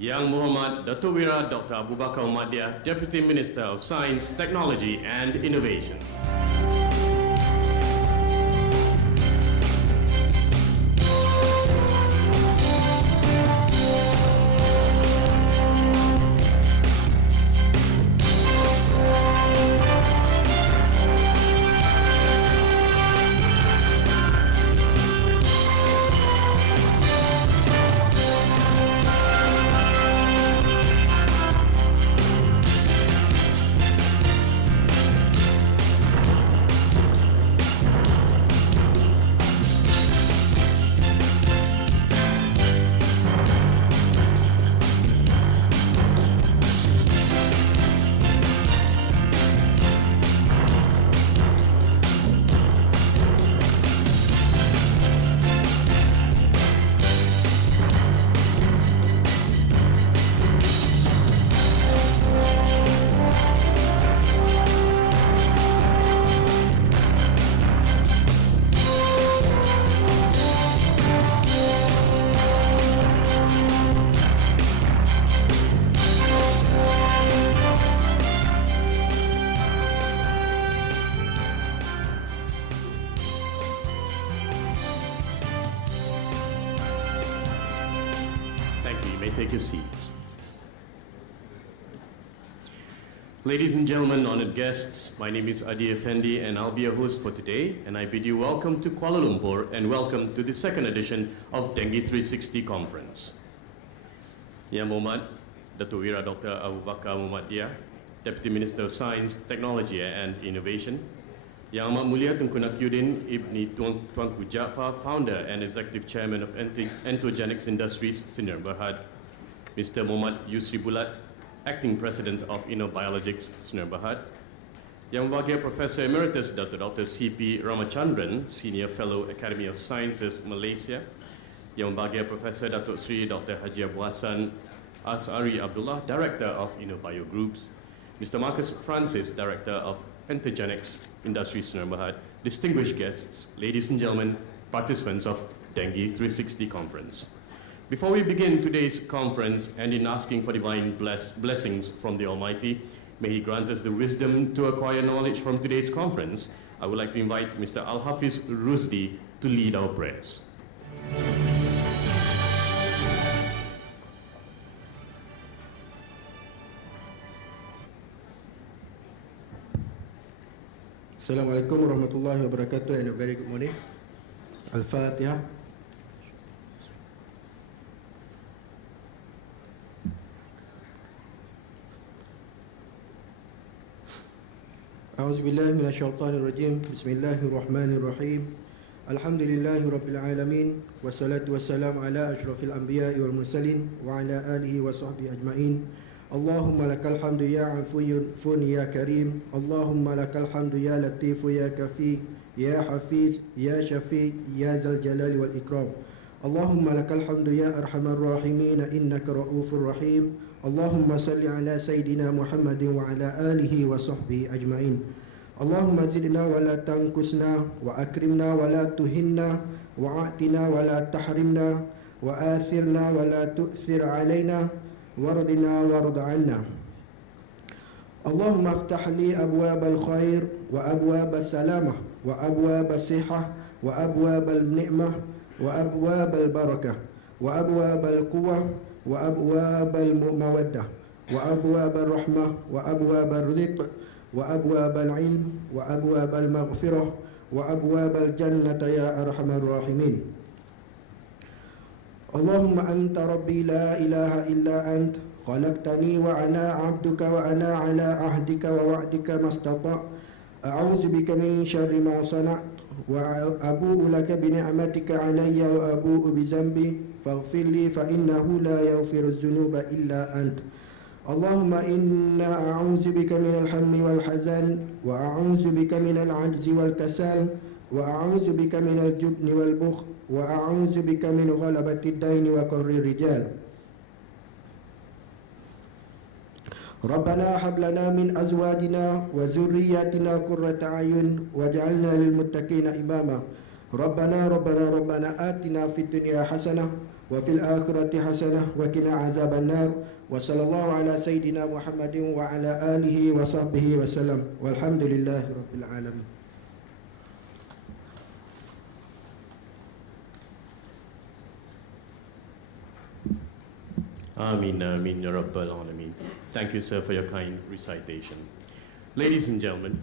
Yang Muhammad Datuk Wira Dr. Abu Bakar Muhammadiyah, Deputy Minister of Science, Technology and Innovation. Take your seats. Ladies and gentlemen, honored guests, my name is Adi Effendi and I'll be your host for today, and I bid you welcome to Kuala Lumpur and welcome to the second edition of Dengue360 Conference. Yang Muhammad Datuk Wira Dr. Abu Bakar Muhammadiyah, Deputy Minister of Science, Technology and Innovation. Yang Amat Mulia Tunku Nakiuddin Ibni Tuanku Jaafar, Founder and Executive Chairman of Entogenix Industries, Sdn Bhd. Mr. Muhammad Yusri Bulat, Acting President of InnoBiologics, Sdn Bhd. Yang Berbahagia Professor Emeritus Dr. C.P. Ramachandran, Senior Fellow Academy of Sciences, Malaysia. Yang Berbahagia Professor Datuk Sri Dr. Haji Abu Hassan As'ari Abdullah, Director of InnoBio Groups. Mr. Marcus Francis, Director of Entogenix Industries, Sdn Bhd. Distinguished guests, ladies and gentlemen, participants of Dengue360 Conference. Before we begin today's conference, and in asking for divine blessings from the Almighty, may He grant us the wisdom to acquire knowledge from today's conference, I would like to invite Mr. Al-Hafiz Rusdi to lead our prayers. Assalamualaikum warahmatullahi wabarakatuh, and a very good morning. Al-Fatiha. A'udzubillahi minasyaitonir rajim. Bismillahirrahmanirrahim. Alhamdulillahi rabbil alamin, wassalatu wassalamu ala asyrafil anbiya'i wal mursalin wa ala alihi wa sahbihi ajma'in. Allahumma lakal hamdu ya afun ya karim. Allahumma lakal hamdu ya latifu ya kafi, ya hafiz, ya syafi, ya zal jalali wal ikram. Allahumma lakal hamdu ya arhamar rahimin, innaka ra'ufur rahim. Allahumma salli ala Sayyidina Muhammadin wa ala alihi wa sahbihi ajma'in. Allahumma zidna wa la tankusna, wa akrimna wa la tuhinna, wa a'tina wa la tahrimna, wa athirna wa la tu'thir alayna, wardina warda anna. Allahumma aftah li abwab al-khair wa abwab al-salamah wa abwab al-sihah wa abwab al-ni'mah wa abwab al-barakah wa abwab al-quwwah wa abwab al-mawaddah wa abwab al-rahmah wa abwab al-rizq wa abwab al-ilm wa abwab al-maghfirah wa abwab al-jannah ya arhamar rahimin. Allahumma anta rabbi la ilaha illa ant, khalaqtani wa ana abduka wa ana ala ahdika wa wa'dika mastata'. A'udzu bika min syarri ma sana'tu wa abu'u laka bi ni'matika alayya wa abu'u bi dhanbi faghfir li fa innahu la yaghfiru dzunuba illa ant. Allahumma inna a'udzu bika min al-hammi wal hazan wa a'udzu bika min al-'ajzi wal kasal wa a'udzu bika min al-jubni wal bukhl wa a'udzu bika min ghalabati ad-dayn wa qahri rijal. Rabbana hab lana min azwajina wa zurriyyatina qurrata a'yun waj'alna lil muttaqina imama. ربنا آتنا في الدنيا حسنة وفي الآخرة حسنة وقنا عذاب النار وصلى الله على سيدنا محمد وعلى آله وصحبه وسلم والحمد لله رب العالمين. Amin, Amin, Ya Rabbal Alameen. Thank you, sir, for your kind recitation. Ladies and gentlemen,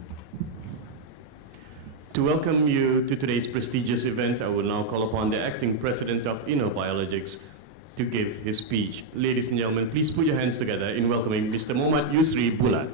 to welcome you to today's prestigious event, I will now call upon the acting president of InnoBiologics to give his speech. Ladies and gentlemen, please put your hands together in welcoming Mr. Muhammad Yusri Bulat.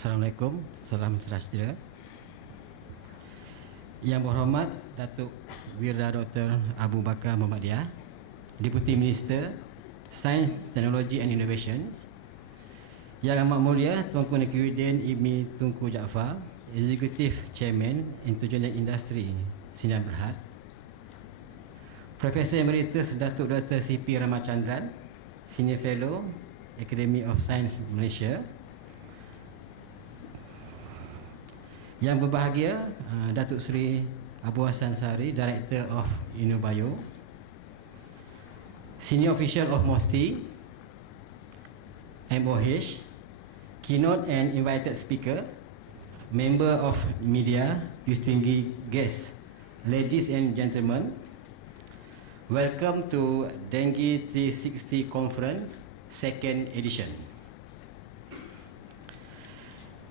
Assalamualaikum, salam sejahtera. Yang berhormat Datuk Wirda Dr. Abu Bakar Muhammadiyah, Deputy Minister Sains, Teknologi and Innovation. Yang amat mulia Tuanku Nakiuddin Ibni Tunku Jaafar, Executive Chairman Internet Industry Sinar Berhad. Profesor Emeritus Datuk Dr. C.P. Ramachandran, Senior Fellow Academy of Science Malaysia. Yang berbahagia Datuk Seri Abu Hassan Sari, Director of InnoBio, Senior Official of MOSTI, MOH, Keynote and Invited Speaker, Member of Media, distinguished guests, ladies and gentlemen, welcome to Dengue360 Conference, 2nd edition.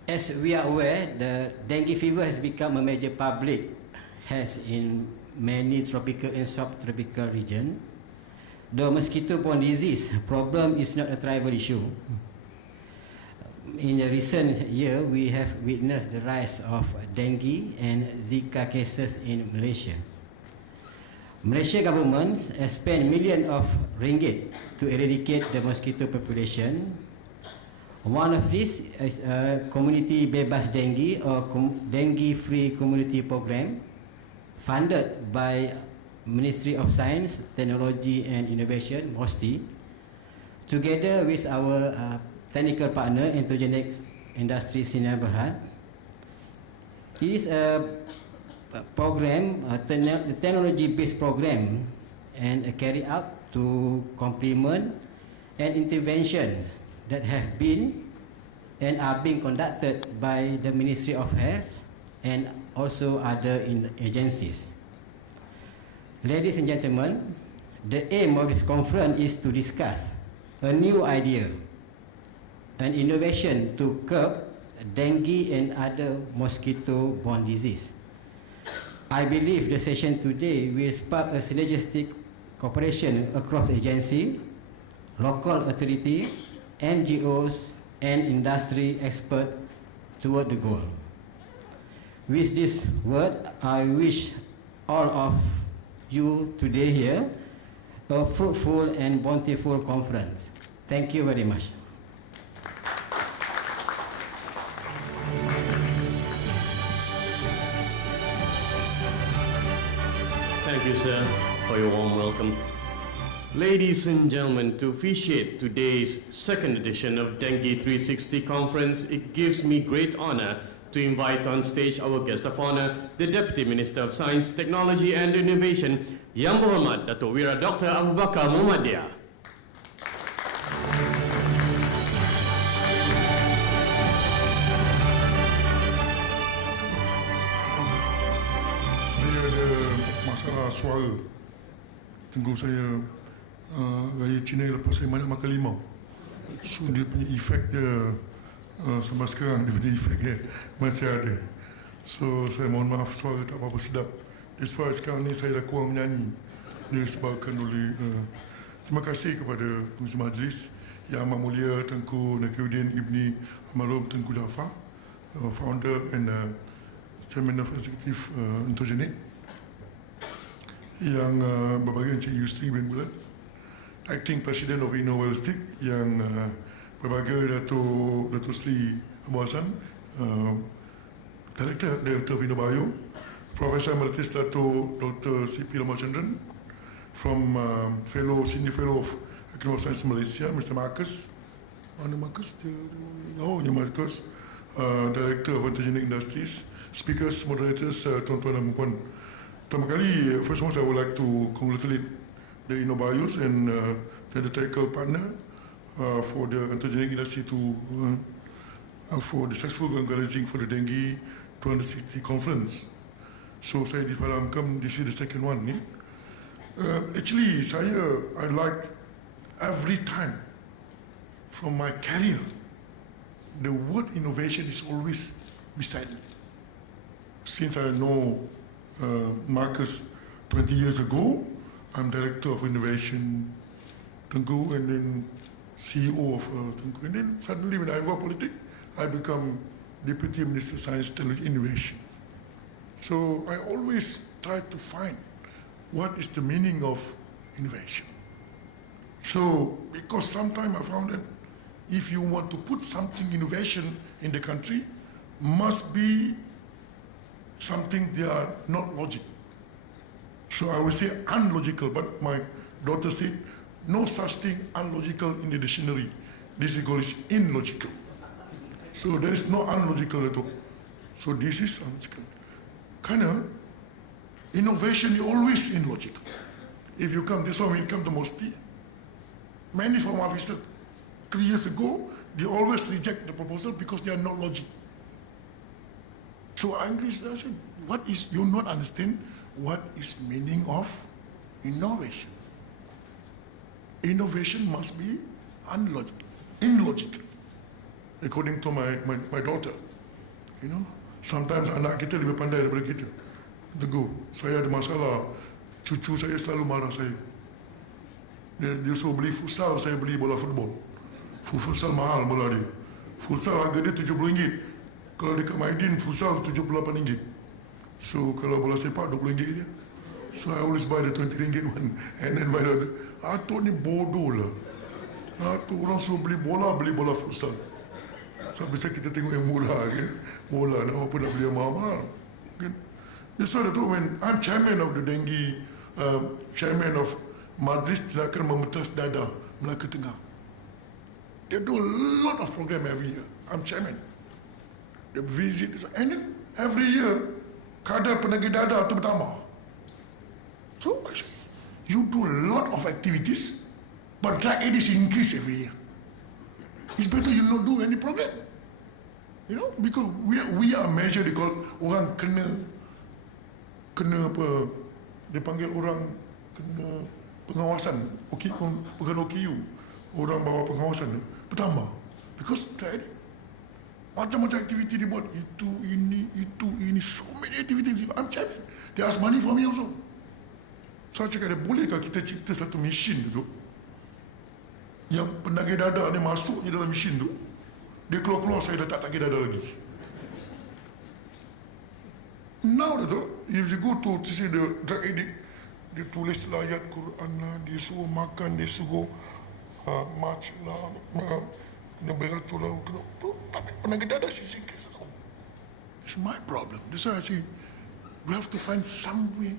As we are aware, the dengue fever has become a major public health in many tropical and subtropical regions. The mosquito-borne disease problem is not a trivial issue. In the recent year, we have witnessed the rise of dengue and Zika cases in Malaysia. Malaysia government has spent millions of ringgit to eradicate the mosquito population. One of these is a community bebas dengue or dengue-free community program funded by Ministry of Science, Technology and Innovation, MOSTI, together with our technical partner, Internet Industry Sinar Berhad. It is a program, a technology-based program, and carried out to complement an intervention that have been and are being conducted by the Ministry of Health and also other agencies. Ladies and gentlemen, the aim of this conference is to discuss a new idea, an innovation to curb dengue and other mosquito-borne disease. I believe the session today will spark a synergistic cooperation across agency, local authority, NGOs and industry experts toward the goal. With this word, I wish all of you today here a fruitful and bountiful conference. Thank you very much. Thank you, sir, for your warm welcome. Ladies and gentlemen, to officiate today's 2nd edition of Dengue360 Conference, it gives me great honor to invite on stage our guest of honor, the Deputy Minister of Science, Technology and Innovation, Yang Berhormat Datuk Wirda Dr. Abu Bakar Muhammadiyah. Saya ada masalah suara. Tunggu saya raya Cina lepas saya banyak makan limau. So dia punya efek dia sampai sekarang dia punya efek dia masih ada. So saya mohon maaf suara tak apa-apa sedap. That's why sekarang ni saya dah kurang menyanyi. Disebabkan oleh terima kasih kepada pengurusi majlis Yang Amat Mulia Tengku Nakiuddin Ibni Almarhum Tengku Jaafar, founder and chairman of executive Internet, yang berbahagia Encik Yusri bin Bulat, acting president of Innovatistic yang berbagai Datuk Sri Abu Hassan, Director of Innobio, Professor Emeritus Dr. C.P. Ramachandran, from Senior Fellow of Economic Science Malaysia, Mr. Marcus. Mana Marcus? Marcus, Director of Intergenic Industries, speakers, moderators, tuan-tuan dan puan. Pertama kali, first of all, I would like to congratulate the Innobios and the technical partner for the intergenic industry for the successful organizing for the Dengue360 conference. So saya difahamkan this is the second one. Actually, I like every time from my career, the word innovation is always beside me. Since I know Marcus 20 years ago, I'm Director of Innovation Tengku and then CEO of Tengku. And then suddenly when I got politics, I become Deputy Minister of Science, Technology, Innovation. So I always try to find what is the meaning of innovation. So because sometimes I found that if you want to put something innovation in the country, must be something they are not logical. So I will say unlogical, but my daughter said no such thing unlogical in the dictionary. This is called illogical. So there is no unlogical at all. So this is unlogical. Kinda innovation is always illogical. If you come, that's why when you come to Mosti, many from officers 3 years ago, they always reject the proposal because they are not logical. So English, I said, what is, you not understand what is meaning of innovation? Innovation must be illogical, according to my daughter. You know, sometimes anak kita lebih pandai daripada kita. Teguh, saya ada masalah, cucu saya selalu marah saya. Dia suruh beli futsal, saya beli bola football. Futsal mahal bola dia. Futsal harga dia RM70. Kalau dekat Maidin, futsal RM78. So kalau bola sepak RM20 je. So I always buy the RM20 one and then buy the other. Atuk ni bodoh lah. Atuk orang suruh beli bola futsal. So bisa kita tengok yang murah kan. Bola nak apa nak beli yang mahal-mahal. Kan? That's why when I'm chairman of the Dengue, chairman of Madrid Tindakan Memetas Dada Melaka Tengah. They do a lot of program every year. I'm chairman. They visit, and then every year, kadar penagih dada itu bertambah. So, you do a lot of activities, but drug addicts increase every year. It's better you not do any program. You know, because we are measured, they call orang kena apa, dia panggil orang kena pengawasan, bukan OKU, orang bawa pengawasan bertambah. Because drug addict. Macam-macam aktiviti dibuat. Itu, ini, so many activities. I'm chairman. They ask money from me also. So, saya cakap, bolehkah kita cipta satu mesin tu, yang penagih dada ni masuk je dalam mesin tu, dia keluar-keluar, saya dah tak tagih dada lagi. Now, if you go to see the drug addict, dia tulis ayat Quran lah, dia suruh makan, dia suruh march lah, kena beratur lah, tapi penagih dada sisi kes. It's my problem. That's why I say, we have to find some way.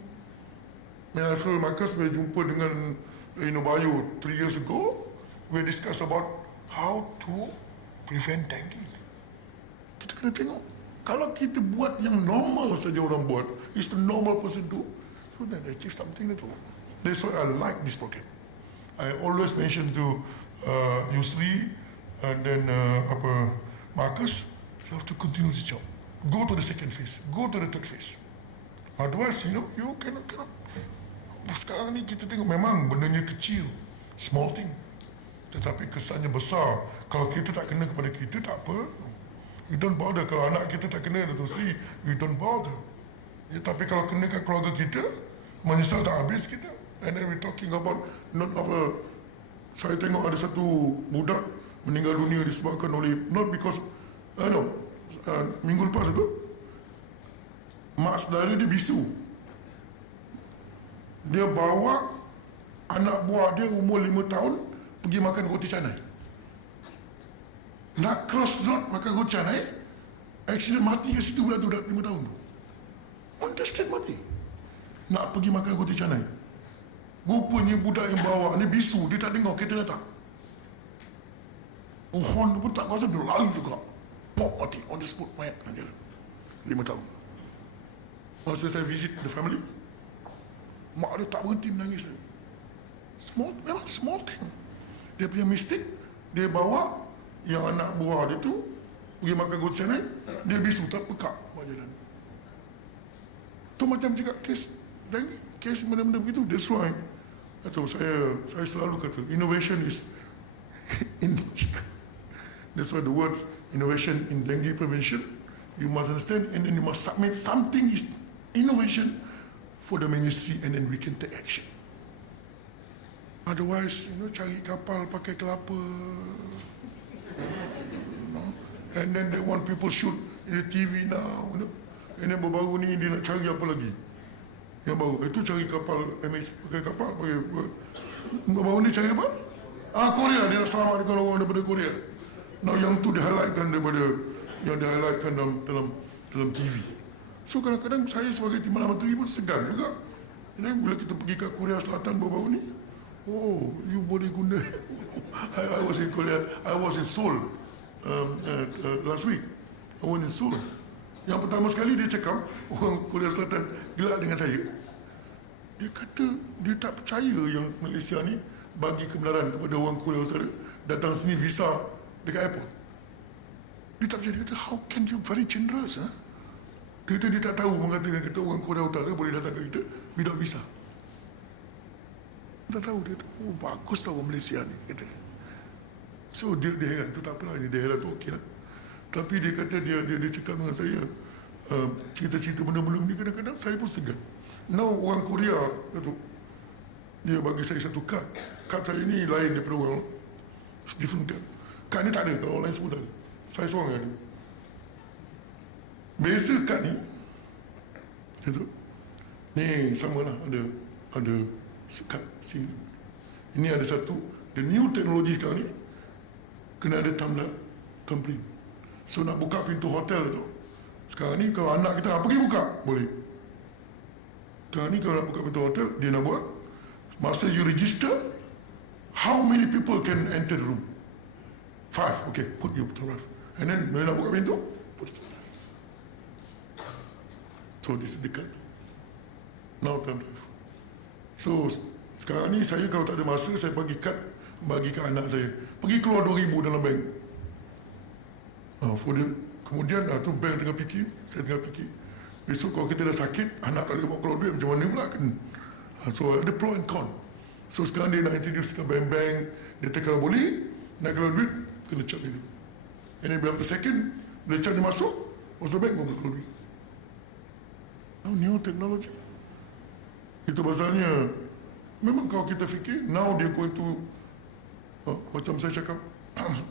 I feel Marcus, we jumpa dengan Innobio 3 years ago, we discuss about how to prevent dengue. Kita kena tengok. Kalau kita buat yang normal saja orang buat, it's the normal person do, so then they achieve something that. That's why I like this program. I always mention to Yusri and then Marcus, you have to continue this job. Go to the second phase. Go to the third phase. Otherwise, you cannot. Sekarang ni kita tengok memang bendanya kecil, small thing. Tetapi kesannya besar. Kalau kita tak kena kepada kita, tak apa. You don't bother. Kalau anak kita tak kena, Datuk Sri, you don't bother. Ya, tapi kalau kena kat keluarga kita, menyesal tak habis kita. And then we're talking about not apa. Saya tengok ada satu budak meninggal dunia disebabkan oleh, not because, minggu lepas itu, mak saudara dia bisu. Dia bawa anak buah dia umur 5 tahun pergi makan roti canai. Nak cross road makan roti canai, accident mati kat situ budak tu dah 5 tahun. Mana straight mati. Nak pergi makan roti canai. Rupanya budak yang bawa ni bisu, dia tak dengar kereta datang. Horn pun tak kuasa, dia lari juga. Pop mati, on the spot, mayat tengah jalan. 5 tahun. Masa saya visit the family, mak dia tak berhenti menangis. Memang small thing. Dia punya mistake, dia bawa yang anak buah dia tu pergi makan roti canai, dia bisu tak pekak buat jalan. Tu macam juga kes dengue, kes benda-benda begitu. That's why saya selalu kata innovation is in logic. That's why the words innovation in dengue prevention, you must understand, and then you must submit something is innovation for the ministry, and then we can take action. Otherwise, cari kapal pakai kelapa, and then they want people shoot in the TV now, and then baru-baru ni dia nak cari apa lagi? Yang baru, itu cari kapal MH, pakai kapal, baru ni cari apa? Korea, dia nak selamatkan orang daripada Korea. Now yang tu dia highlightkan daripada yang dia highlightkan dalam TV. So kadang-kadang saya sebagai timbalan menteri pun segan juga. Bila kita pergi ke Korea Selatan baru-baru ni, you boleh guna. I was in Korea, I was in Seoul last week. I was in Seoul. Yang pertama sekali dia cakap, orang Korea Selatan gelak dengan saya. Dia kata dia tak percaya yang Malaysia ni bagi kebenaran kepada orang Korea Utara datang sini visa dekat airport. Dia tak percaya. Dia kata, how can you very generous? Dia kata dia tak tahu mengatakan kata orang Korea Utara boleh datang ke kita without visa. Dia tak tahu. Dia kata, bagus lah orang Malaysia ni. Kata. So dia heran. Tu tak apalah, dia heran tu okey lah. Tapi dia kata dia cakap dengan saya, cerita-cerita benda-benda ni kadang-kadang saya pun segan. Now orang Korea tu, dia bagi saya satu kad. Kad saya ni lain daripada orang. It's different kad. Kad ni tak ada, kalau orang lain semua tak ada. Saya seorang yang ada. Beza kad ni, itu, ni sama lah, ada kad SIM. Ini ada satu, the new technology sekarang ni, kena ada thumbprint. So nak buka pintu hotel tu, sekarang ni kalau anak kita pergi buka, boleh. Sekarang ni kalau nak buka pintu hotel, dia nak buat, masa you register, how many people can enter the room? 5, okay, put your photograph. And then, bila nak buka pintu, put it on. So, this is the card. Now, time drive. So, sekarang ni saya kalau tak ada masa, saya bagi kad, bagi ke anak saya. Pergi keluar 2,000 dalam bank. Kemudian, tu bank tengah fikir, saya tengah fikir. Besok kalau kita dah sakit, anak tak boleh bawa keluar duit, macam mana pula kan? So, ada pro and con. So, sekarang dia nak introduce ke bank-bank, dia tekan boleh, nak keluar duit, kena cap dia. And then, berapa second, bila cap dia masuk, masuk bank, boleh keluar duit. Now, new technology. Itu pasalnya, memang kalau kita fikir, now dia going to, macam saya cakap,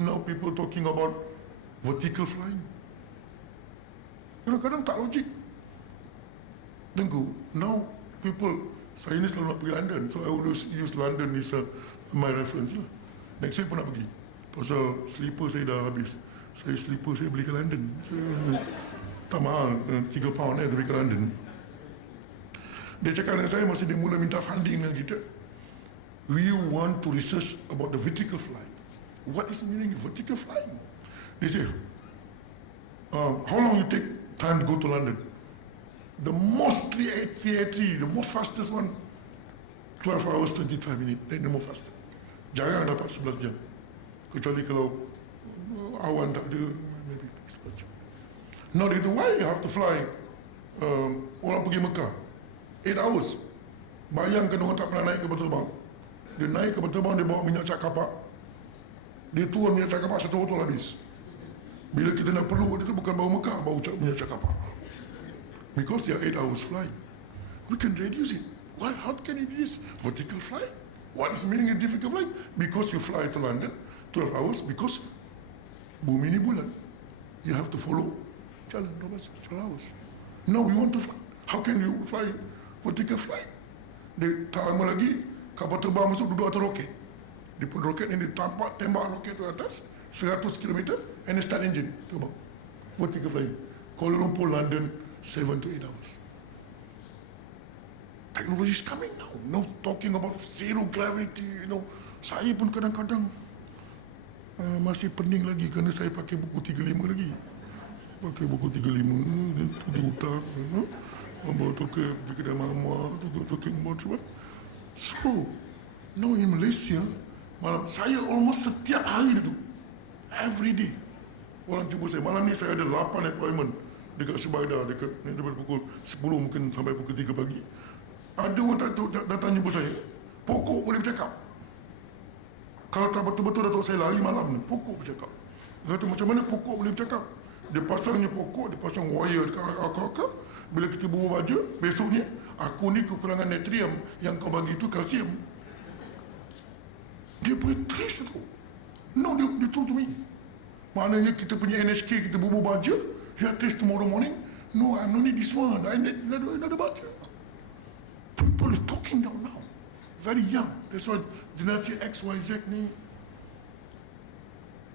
now people talking about vertical flying. Kadang-kadang tak logik. Tengok, now people, saya ni selalu nak pergi London, so I always use London as my reference lah. Next week pun nak pergi. Pasal slipper saya dah habis. Slipper saya beli ke London. Tak mahal, 3 pound tapi ke London. Dia cakap dengan saya masa dia mula minta funding dengan kita. We want to research about the vertical flying. What is the meaning of vertical flying? They say, how long you take time to go to London? The most the most fastest one, 12 hours, 25 minutes. Then the most fastest. Jarang dapat 11 jam. Kecuali kalau awan tak ada, maybe 11 jam. Now, why you have to fly? Orang pergi Mekah, 8 hours. Bayangkan orang tak pernah naik kapal terbang. Dia naik kapal terbang, dia bawa minyak cat kapak. Dia turun minyak cat kapak, satu botol habis. Bila kita nak perlu, dia tu bukan bawa Mekah, bawa minyak cat kapak. Because they are 8 hours flying. We can reduce it. Why? How can you reduce vertical flying? What is the meaning of vertical flying? Because you fly to London, 12 hours, because bumi ni bulan. You have to follow jalan 12 hours. Now we want to fly. How can you fly vertical flying? Dia tak lama lagi, Kapal terbang masuk duduk atas roket. Dia pun roket ni dia tembak roket tu atas 100 km and then start engine terbang. Vertical flying. Kuala Lumpur, London, 7 to 8 hours. Technology is coming now. No talking about zero gravity, you know. Saya pun kadang-kadang masih pening lagi kerana saya pakai buku 35 lagi. Pakai buku 35 tu di hutang, bawa tu ke kedai mama, tu talking about apa. So, now in Malaysia, malam saya almost setiap hari tu, every day. Orang jumpa saya. Malam ni saya ada 8 appointment dekat Subaida, dekat daripada pukul 10 mungkin sampai pukul 3 pagi. Ada orang datang jumpa saya, pokok boleh bercakap. Kalau tak betul-betul Datuk saya lari malam ni, pokok bercakap. Dia kata macam mana pokok boleh bercakap? Dia pasangnya pokok, dia pasang wire dekat akar-akar. Bila kita bawa baja, besoknya, aku ni kekurangan natrium, yang kau bagi itu kalsium. Dia boleh trace tu. No, dia told to me. Maknanya kita punya NHK, kita bawa baja, dia trace tomorrow morning. No, I don't need this one. I need another baja. People are talking down now. Very young. That's why generasi X, Y, Z ni.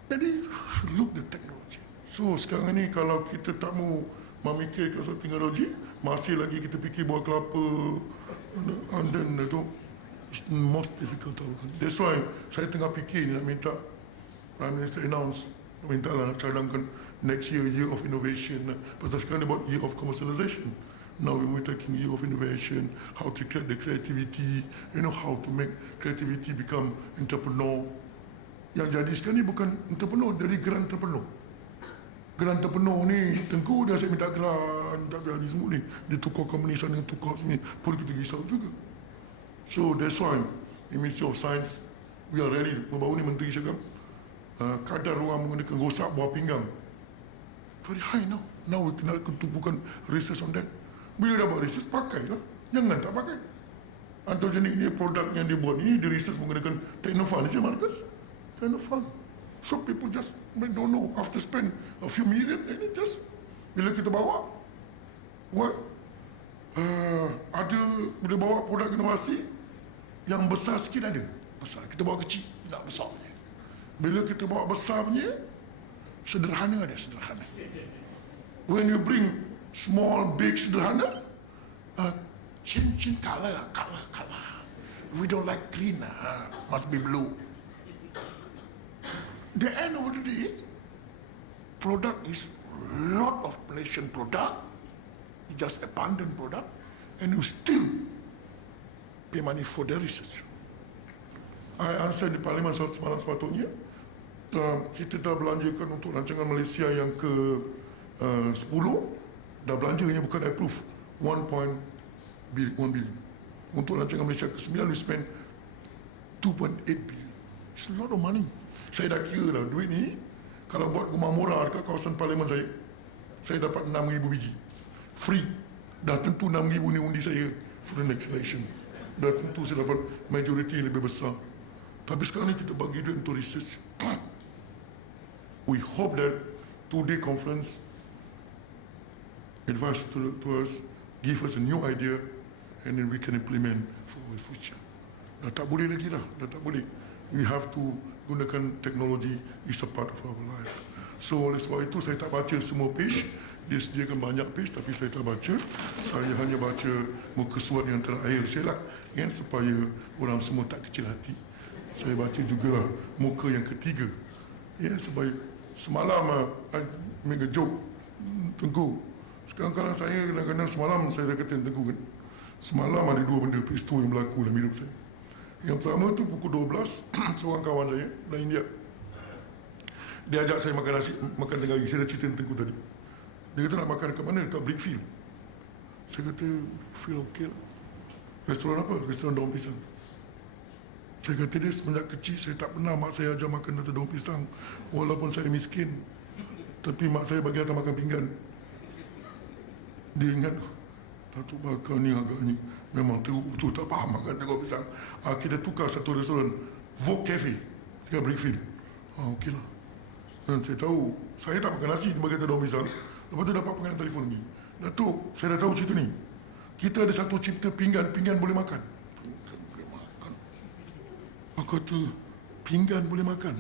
Jadi, look the technology. So, sekarang ni kalau kita tak mau memikirkan soal teknologi, masih lagi kita fikir buah kelapa, and then itu, it's the most difficult. That's why saya tengah fikir nak minta Prime Minister announce, minta lah nak cadangkan next year of innovation. Pasal sekarang ni about year of commercialization. Now we're taking year of innovation, how to create the creativity, you know, how to make creativity become entrepreneur. Yang jadi sekarang ni bukan entrepreneur, dari grand entrepreneur. Grand entrepreneur ni, Tengku dia asyik minta grant, tak berani semua ni. Dia tukar company sana, tukar sini, pun kita risau juga. So that's why, in Ministry of Science, we are ready. Baru ni Menteri cakap, kadar orang menggunakan rosak buah pinggang. Very high now. Now we kena tumpukan research on that. Bila dah buat research, pakailah. Jangan tak pakai. Atau jenis ni produk yang dia buat ni, dia research menggunakan teknofan. Macam mana Marcus? Teknofan. So people just don't know. After spend a few million, and it just, bila kita bawa, ada, boleh bawa produk inovasi yang besar sikit ada. Besar. Kita bawa kecil, tak besar punya. Bila kita bawa besar punya, sederhana ada, sederhana. When you bring small, big, sederhana, change color. We don't like green, must be blue. The end of the day, product is lot of Malaysian product, just abundant product, and you still pay money for the research. I answer di Parlimen semalam sepatutnya, kita dah belanjakan untuk rancangan Malaysia yang ke 10, dah belanjanya bukan approve 1 billion. Untuk rancangan Malaysia ke 9, we spend 2.8 billion. It's a lot of money. Saya dah kira dah, duit ni kalau buat rumah murah dekat kawasan Parlimen saya dapat 6,000 biji free. Dah tentu 6,000 ni undi saya for the next election. Dah tentu saya dapat majority lebih besar. Tapi sekarang ni kita bagi duit untuk research. We hope that two-day conference advise to us, give us a new idea, and then we can implement for the future. Dah tak boleh lagi lah, dah tak boleh. We have to gunakan teknologi, is a part of our life. So oleh sebab itu saya tak baca semua page. Dia sediakan banyak page tapi saya tak baca. Saya hanya baca muka surat yang terakhir saya lah, kan, supaya orang semua tak kecil hati. Saya baca juga muka yang ketiga. Ya, supaya semalam make a joke, Tengku. Sekarang saya kadang-kadang semalam saya dah kata Tengku kan. Semalam ada 2 benda peristiwa yang berlaku dalam hidup saya. Yang pertama tu pukul 12, seorang kawan saya dari India, dia ajak saya makan nasi, makan tengah hari. Saya dah cerita Tengku tadi. Dia kata nak makan dekat mana? Dekat Brickfield. Saya kata, Brickfield okey lah. Restoran apa? Restoran daun pisang. Saya kata dia semenjak kecil saya tak pernah mak saya ajar makan atas daun pisang. Walaupun saya miskin. Tapi mak saya bagi atas makan pinggan. Dia ingat, Datuk Bakar ni agaknya memang teruk betul tak faham makan daun pisang. Kita tukar satu restoran, Vogue Cafe, dekat Brickfield. Okey lah. Dan saya tahu, saya tak makan nasi bagi atas daun pisang. Lepas tu dapat panggilan telefon lagi. Datuk, saya dah tahu cerita ni. Kita ada satu cipta pinggan boleh makan. Pinggan boleh makan. kata pinggan boleh makan.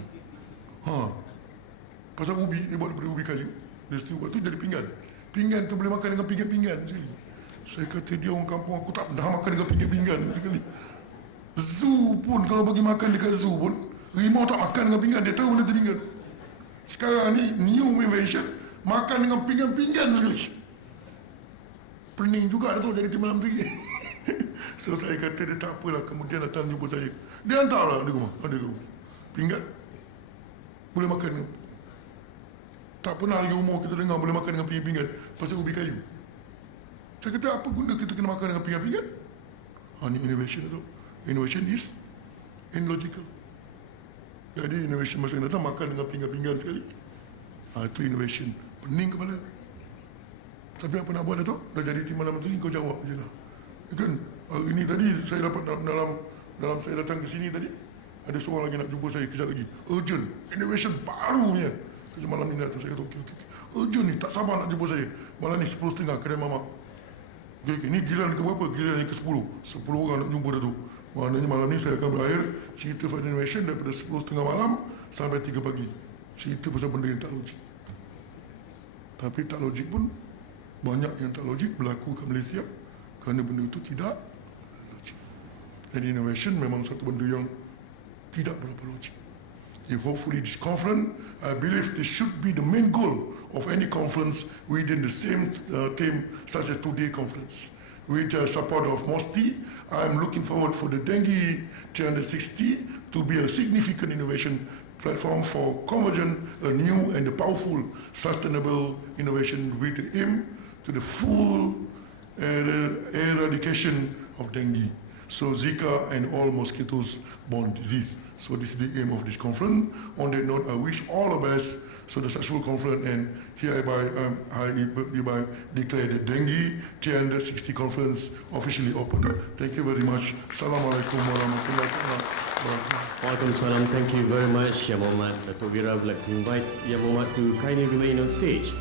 Pasal ubi, dia buat daripada ubi kayu. Dia buat tu jadi pinggan. Pinggan tu boleh makan dengan pinggan-pinggan sekali. Saya kata dia orang kampung, aku tak pernah makan dengan pinggan-pinggan sekali. Zoo pun kalau bagi makan dekat zoo pun, rimau tak makan dengan pinggan, dia tahu benda tu pinggan. Sekarang ni new invention, makan dengan pinggan-pinggan sekali. Pening juga tu jadi Timur Menteri. So saya kata dia tak apalah, kemudian datang jumpa saya. Dia hantarlah di rumah, ada rumah. Pinggan boleh makan. Tak pernah lagi umur kita dengar boleh makan dengan pinggan-pinggan pasal ubi kayu. Saya kata apa guna kita kena makan dengan pinggan-pinggan? Ini innovation tu. Innovation is illogical. Jadi innovation masa yang datang makan dengan pinggan-pinggan sekali. Itu innovation. Pening kepala. Tapi apa nak buat tu? Dah jadi Timur Menteri, kau jawab je lah. Kan? Ini tadi saya dapat dalam saya datang ke sini tadi, ada seorang lagi nak jumpa saya kejap lagi. Urgent. Innovation barunya. Kerja malam ni datang, saya kata okey. Urgent ni, tak sabar nak jumpa saya. Malam ni 10.30 kedai mamak. Okay, ni giliran ke berapa? Giliran ni ke 10. 10 orang nak jumpa dah tu. Maknanya malam ni saya akan berakhir cerita Fast Innovation daripada 10.30 malam sampai 3 pagi. Cerita pasal benda yang tak logik. Tapi tak logik pun, banyak yang tak logik berlaku kat Malaysia kerana benda itu tidak logik. Jadi innovation memang satu benda yang tidak berapa logik. Hopefully this conference, I believe this should be the main goal of any conference within the same theme such as today conference. With the support of MOSTI, I am looking forward for the Dengue360 to be a significant innovation platform for convergent, a new and a powerful sustainable innovation with the aim to the full eradication of dengue, so Zika and all mosquitoes-borne disease. So this is the aim of this conference. On that note, I wish all the best so the successful conference, and hereby I hereby declare the Dengue360 conference officially open. Thank you very much. Assalamualaikum warahmatullahi wabarakatuh. Waalaikumsalam. Thank you very much, Ya Muhammad. Dato' Wira would like to invite Ya Muhammad to kindly remain on stage.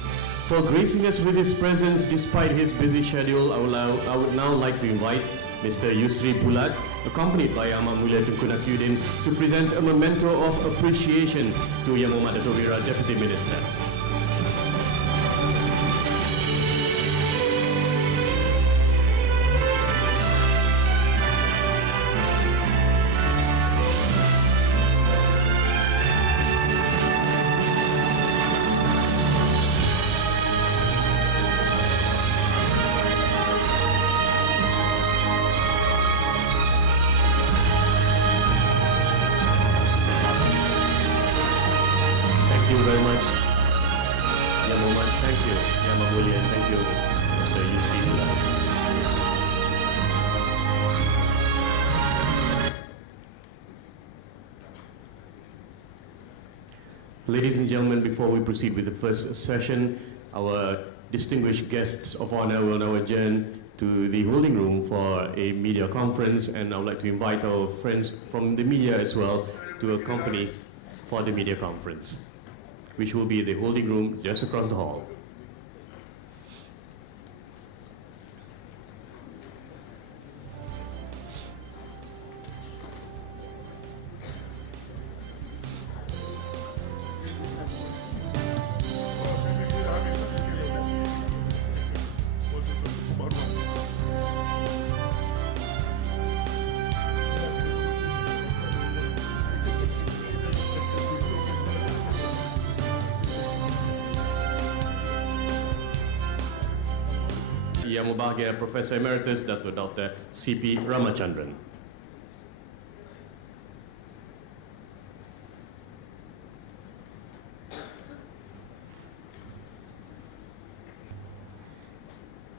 For gracing us with his presence despite his busy schedule, I would now like to invite Mr. Yusri Bulat, accompanied by Ahmad Mulia Tunku Nakiuddin, to present a memento of appreciation to Yang Muhammad Dato' Wira, Deputy Minister. Thank you very much, Ya Muhammad. Thank you, Ya Ahmad Mulia, and thank you, Mr. Yusri Bulat. Ladies and gentlemen, before we proceed with the first session, our distinguished guests of honor will now adjourn to the holding room for a media conference, and I would like to invite our friends from the media as well to accompany for the media conference, which will be the holding room just across the hall. Yang Berbahagia Professor Emeritus Dato' Dr. C.P. Ramachandran.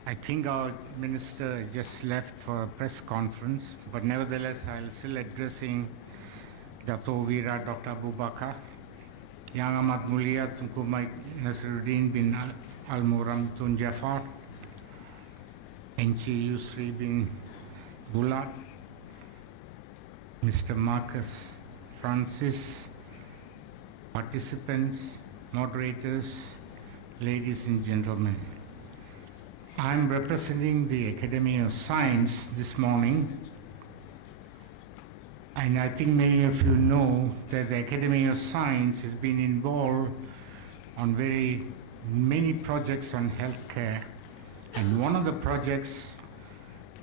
I think our minister just left for a press conference, but nevertheless I'll still addressing Dato' Wira Dr. Abu Bakar, Yang Ahmad Mulia Tunku Nasiruddin bin Al-Muram Tun Jafar, Enchi Yusri bin Bulat, Mr. Marcus Francis, participants, moderators, ladies and gentlemen. I'm representing the Academy of Science this morning And I think many of you know that the Academy of Science has been involved on very many projects on healthcare. And one of the projects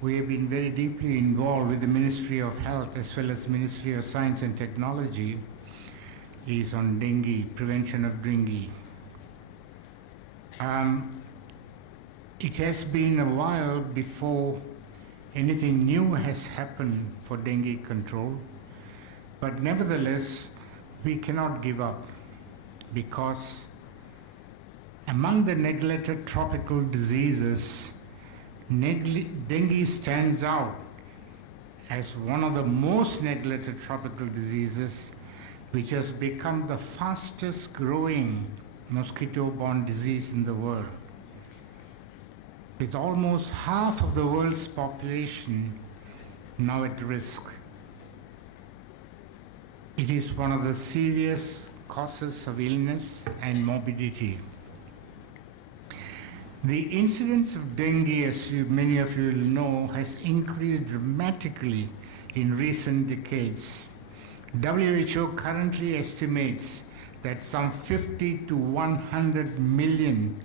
we have been very deeply involved with the Ministry of Health as well as Ministry of Science and Technology is on dengue, prevention of dengue. It has been a while before anything new has happened for dengue control, but nevertheless, we cannot give up because among the neglected tropical diseases, dengue stands out as one of the most neglected tropical diseases, which has become the fastest growing mosquito-borne disease in the world. With almost half of the world's population now at risk. It is one of the serious causes of illness and morbidity. The incidence of dengue, as many of you will know, has increased dramatically in recent decades. WHO currently estimates that some 50 to 100 million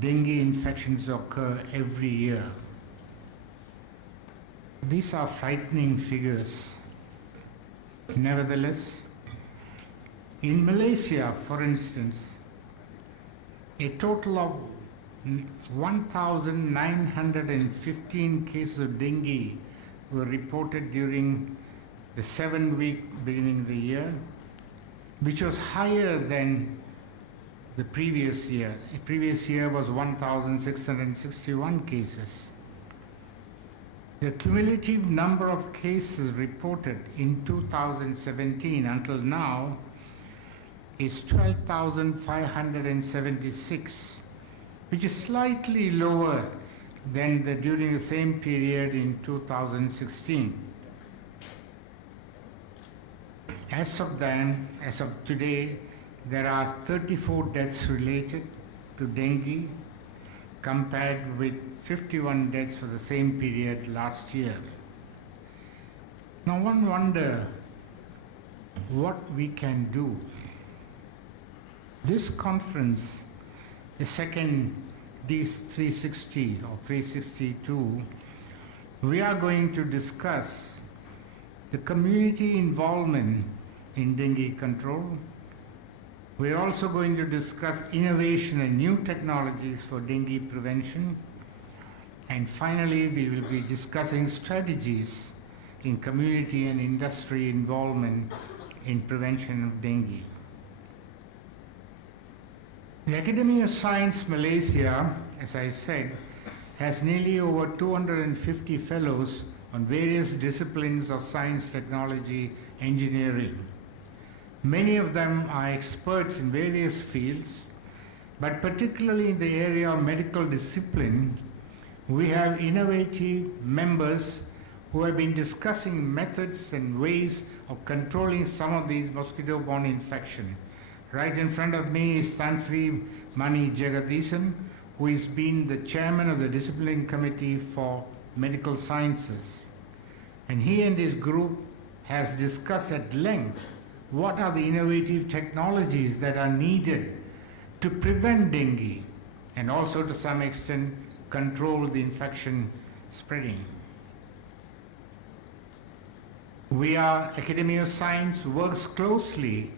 dengue infections occur every year. These are frightening figures. Nevertheless, in Malaysia, for instance, a total of 1,915 cases of dengue were reported during the 7-week beginning of the year, which was higher than the previous year. The previous year was 1,661 cases. The cumulative number of cases reported in 2017 until now is 12,576, which is slightly lower than during the same period in 2016. As of today, there are 34 deaths related to dengue compared with 51 deaths for the same period last year. Now one wonders what we can do. This conference, the second Dengue360 or 362, we are going to discuss the community involvement in dengue control. We are also going to discuss innovation and new technologies for dengue prevention. And finally, we will be discussing strategies in community and industry involvement in prevention of dengue. The Academy of Science Malaysia, as I said, has nearly over 250 fellows on various disciplines of science, technology, engineering. Many of them are experts in various fields, but particularly in the area of medical discipline, we have innovative members who have been discussing methods and ways of controlling some of these mosquito-borne infections. Right in front of me is Tan Sri Mani Jagadishan, who has been the chairman of the Discipline Committee for Medical Sciences. And he and his group has discussed at length what are the innovative technologies that are needed to prevent dengue and also to some extent control the infection spreading. Academy of Science works closely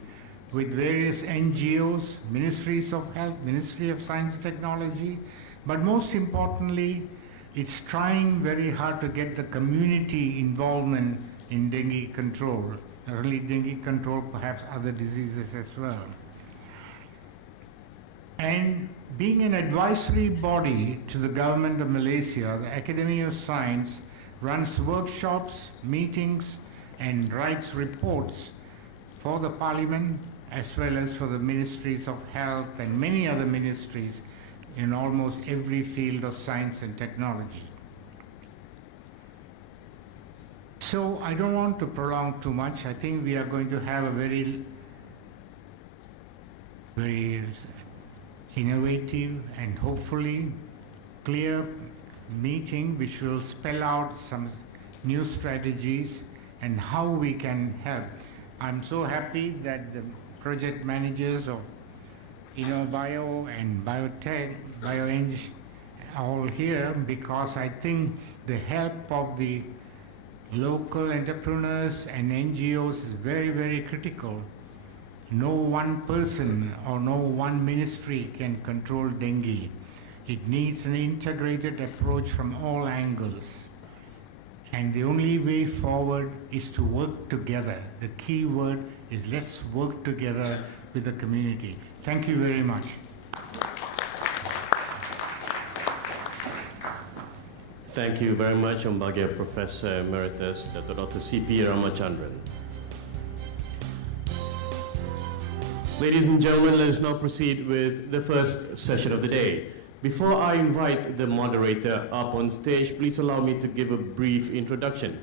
with various NGOs, Ministries of Health, Ministry of Science and Technology, but most importantly, it's trying very hard to get the community involvement in dengue control, not only dengue control, perhaps other diseases as well. And being an advisory body to the government of Malaysia, the Academy of Science runs workshops, meetings, and writes reports for the Parliament as well as for the Ministries of Health and many other ministries in almost every field of science and technology. So I don't want to prolong too much. I think we are going to have a very innovative and hopefully clear meeting which will spell out some new strategies and how we can help. I'm so happy that the project managers of InnoBio and Biotech, BioEng are all here, because I think the help of the local entrepreneurs and NGOs is very, very critical. No one person or no one ministry can control dengue. It needs an integrated approach from all angles. And the only way forward is to work together. The key word is let's work together with the community. Thank you very much. Thank you very much, Ombagia Professor Emeritus Dr. C.P. Ramachandran. Ladies and gentlemen, let us now proceed with the first session of the day. Before I invite the moderator up on stage, please allow me to give a brief introduction.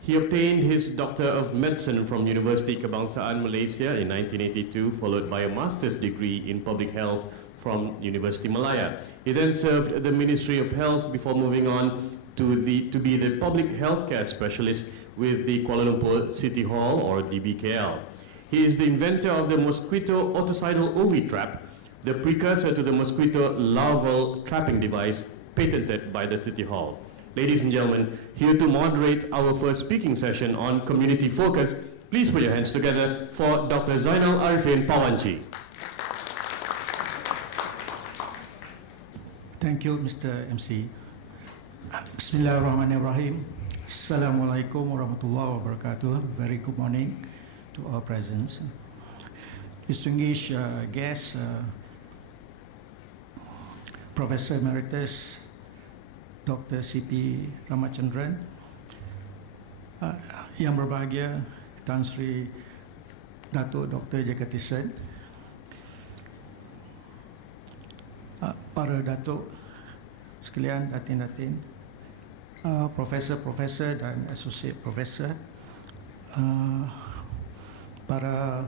He obtained his Doctor of Medicine from University Kebangsaan Malaysia in 1982, followed by a master's degree in public health from University Malaya. He then served the Ministry of Health before moving on to be the public healthcare specialist with the Kuala Lumpur City Hall, or DBKL. He is the inventor of the mosquito oticidal ovi trap, the precursor to the mosquito larval trapping device patented by the City Hall. Ladies and gentlemen, here to moderate our first speaking session on community focus, please put your hands together for Dr. Zainal Arifin Pawanchi. Thank you, Mr. MC. Bismillahirrahmanirrahim. Assalamualaikum warahmatullahi wabarakatuh. Very good morning to our presence. Distinguished guests, Professor Emeritus Dr. C.P. Ramachandran, yang berbahagia Tan Sri Datuk Dr. Dengue360, para datuk sekalian, datin-datin, profesor-profesor dan associate professor, para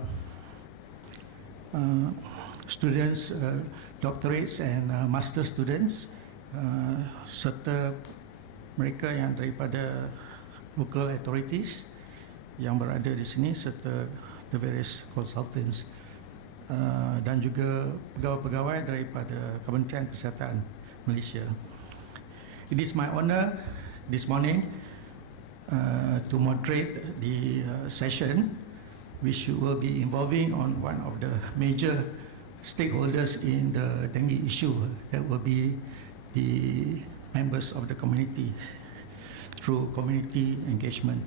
students, doctorates and master students, serta mereka yang daripada local authorities yang berada di sini, serta the various consultants, dan juga pegawai-pegawai daripada Kementerian Kesihatan Malaysia. It is my honor this morning to moderate the session, which will be involving on one of the major stakeholders in the dengue issue, that will be the members of the community through community engagement.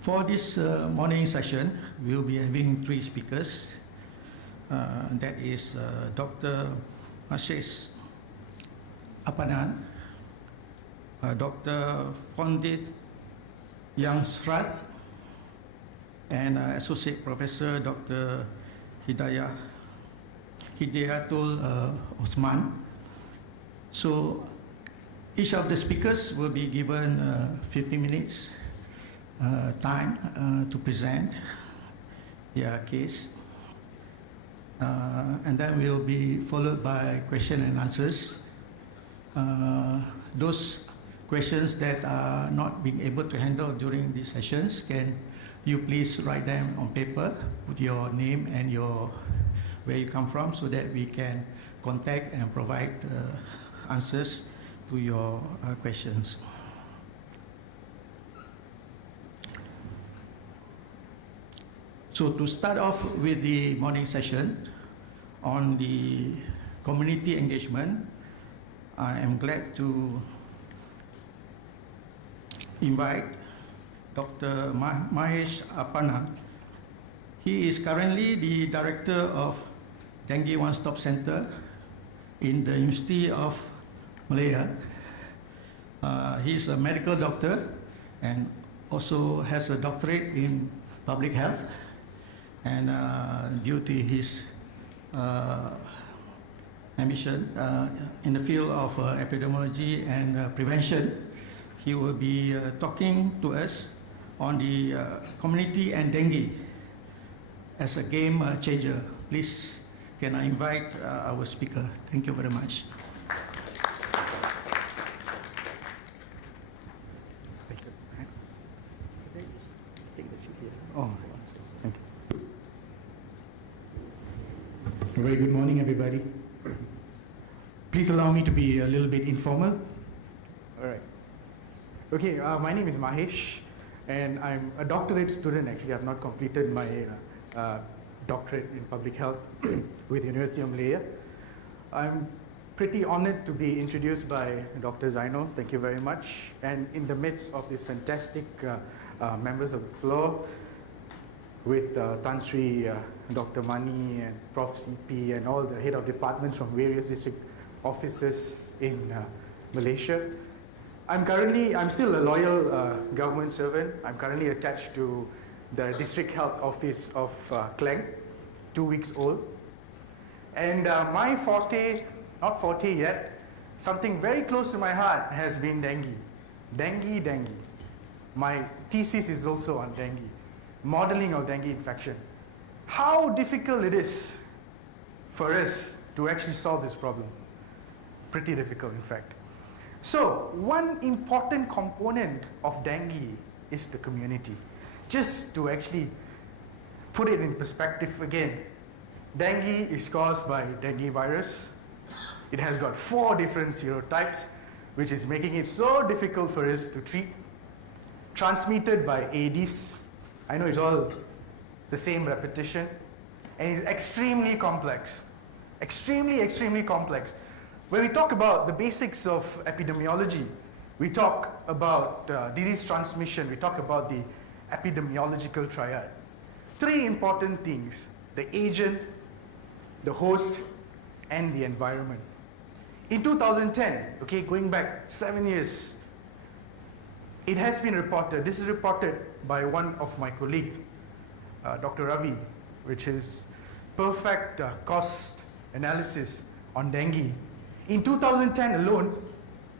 For this morning session, we will be having three speakers. That is Dr. Mashish Apanan, Dr. Fondit Yangsrath, and Associate Professor Dr. Hidayatul Osman. So each of the speakers will be given 50 minutes time to present their case, and then will be followed by question and answers. Those questions that are not being able to handle during these sessions, can you please write them on paper, put your name and where you come from, so that we can contact and provide answers to your questions. So to start off with the morning session on the community engagement, I am glad to invite Dr. Mahesh Apana. He is currently the Director of Dengue One-Stop Center in the University of Malaya. He is a medical doctor and also has a doctorate in public health. And due to his ambition in the field of epidemiology and prevention, he will be talking to us on the community and dengue as a game changer. Please, can I invite our speaker? Thank you very much. A very good morning, everybody. Please allow me to be a little bit informal. All right. Okay, my name is Mahesh, and I'm a doctorate student. Actually, I've not completed my doctorate in public health with University of Malaya. I'm pretty honored to be introduced by Dr. Zainal. Thank you very much. And in the midst of these fantastic members of the floor, with Tan Sri, Dr. Mani, and Prof. CP, and all the head of departments from various district offices in Malaysia. I'm still a loyal government servant. I'm currently attached to the district health office of Klang, 2 weeks old. And my forte, not forte yet, something very close to my heart has been dengue. Dengue. My thesis is also on dengue, modeling of dengue infection. How difficult it is for us to actually solve this problem. Pretty difficult, in fact. So, one important component of dengue is the community. Just to actually put it in perspective again, dengue is caused by dengue virus. It has got 4 different serotypes, which is making it so difficult for us to treat. Transmitted by Aedes. I know it's all the same repetition, and it's extremely complex. Extremely complex. When we talk about the basics of epidemiology, we talk about disease transmission, we talk about the epidemiological triad. 3 important things: the agent, the host, and the environment. In 2010, okay, going back 7 years, it has been reported, this is reported by one of my colleagues, Dr. Ravi, which is perfect cost analysis on dengue. In 2010 alone,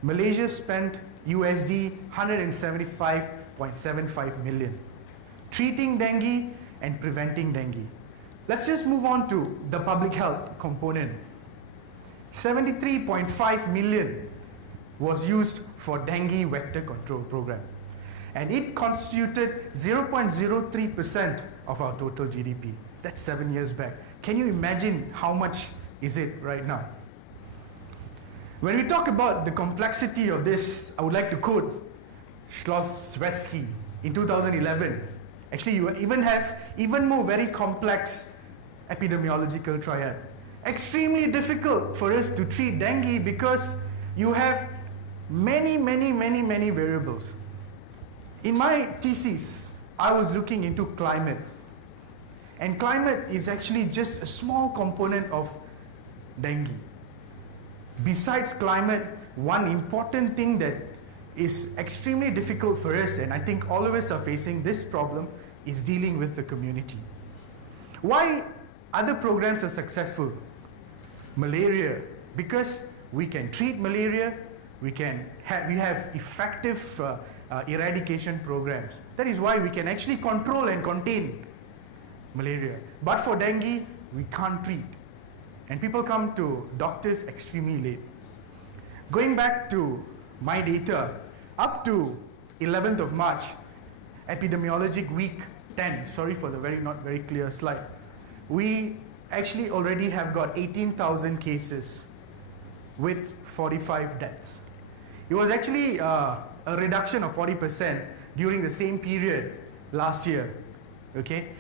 Malaysia spent USD 175.75 million treating dengue and preventing dengue. Let's just move on to the public health component. 73.5 million was used for dengue vector control program, and it constituted 0.03% of our total GDP. That's 7 years back. Can you imagine how much is it right now? When we talk about the complexity of this, I would like to quote Schloss Wesky in 2011. Actually, you even have even more very complex epidemiological triad. Extremely difficult for us to treat dengue because you have many variables. In my thesis, I was looking into climate. And climate is actually just a small component of dengue. Besides climate, one important thing that is extremely difficult for us, and I think all of us are facing this problem, is dealing with the community. Why other programs are successful? Malaria, because we can treat malaria, we have effective eradication programs. That is why we can actually control and contain malaria. But for dengue, we can't treat. And people come to doctors extremely late. Going back to my data, up to 11th of March, epidemiologic week 10, sorry for the not very clear slide, we actually already have got 18,000 cases with 45 deaths. It was actually a reduction of 40% during the same period last year, okay?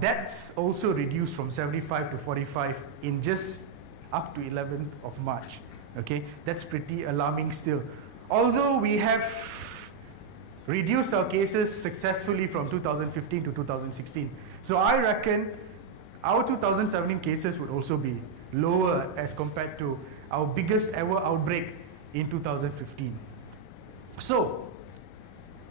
Deaths also reduced from 75 to 45 in just up to 11th of March, okay? That's pretty alarming still. Although we have reduced our cases successfully from 2015 to 2016. So I reckon our 2017 cases would also be lower as compared to our biggest ever outbreak in 2015. So,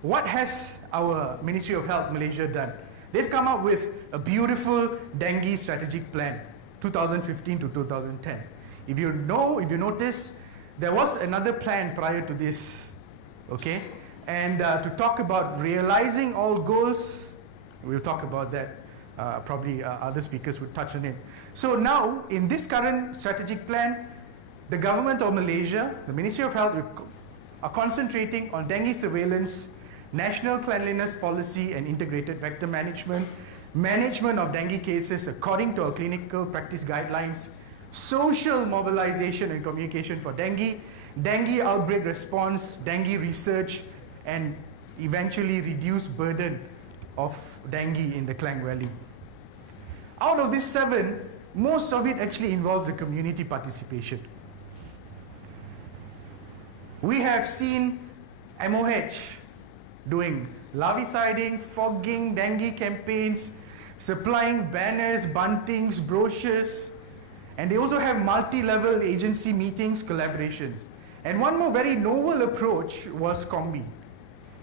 what has our Ministry of Health Malaysia done? They've come up with a beautiful dengue strategic plan, 2015 to 2010. If you notice, there was another plan prior to this, okay? And to talk about realizing all goals, we'll talk about that. Probably other speakers would touch on it. So now, in this current strategic plan, the government of Malaysia, the Ministry of Health, are concentrating on dengue surveillance, national cleanliness policy and integrated vector management, management of dengue cases according to our clinical practice guidelines, social mobilization and communication for dengue, dengue outbreak response, dengue research, and eventually reduce burden of dengue in the Klang Valley. Out of these 7, most of it actually involves the community participation. We have seen MOH doing larviciding, fogging, dengue campaigns, supplying banners, buntings, brochures, and they also have multi-level agency meetings, collaborations. And one more very novel approach was COMBI,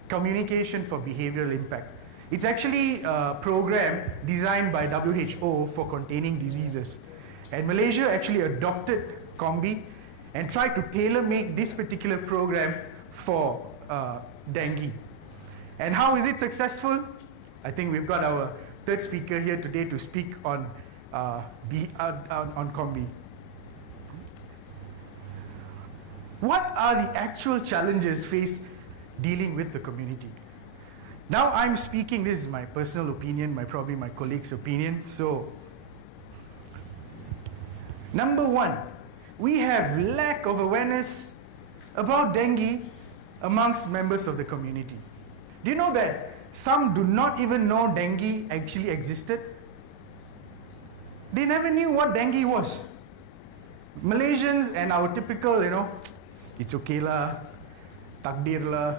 Communication for Behavioral Impact. It's actually a program designed by WHO for containing diseases. And Malaysia actually adopted COMBI and tried to tailor-make this particular program for dengue. And how is it successful? I think we've got our third speaker here today to speak on COMBI. What are the actual challenges faced dealing with the community? Now I'm speaking, this is my personal opinion, probably my colleague's opinion. So, number 1, we have lack of awareness about dengue amongst members of the community. Do you know that some do not even know dengue actually existed? They never knew what dengue was. Malaysians and our typical, it's okay lah, takdir lah,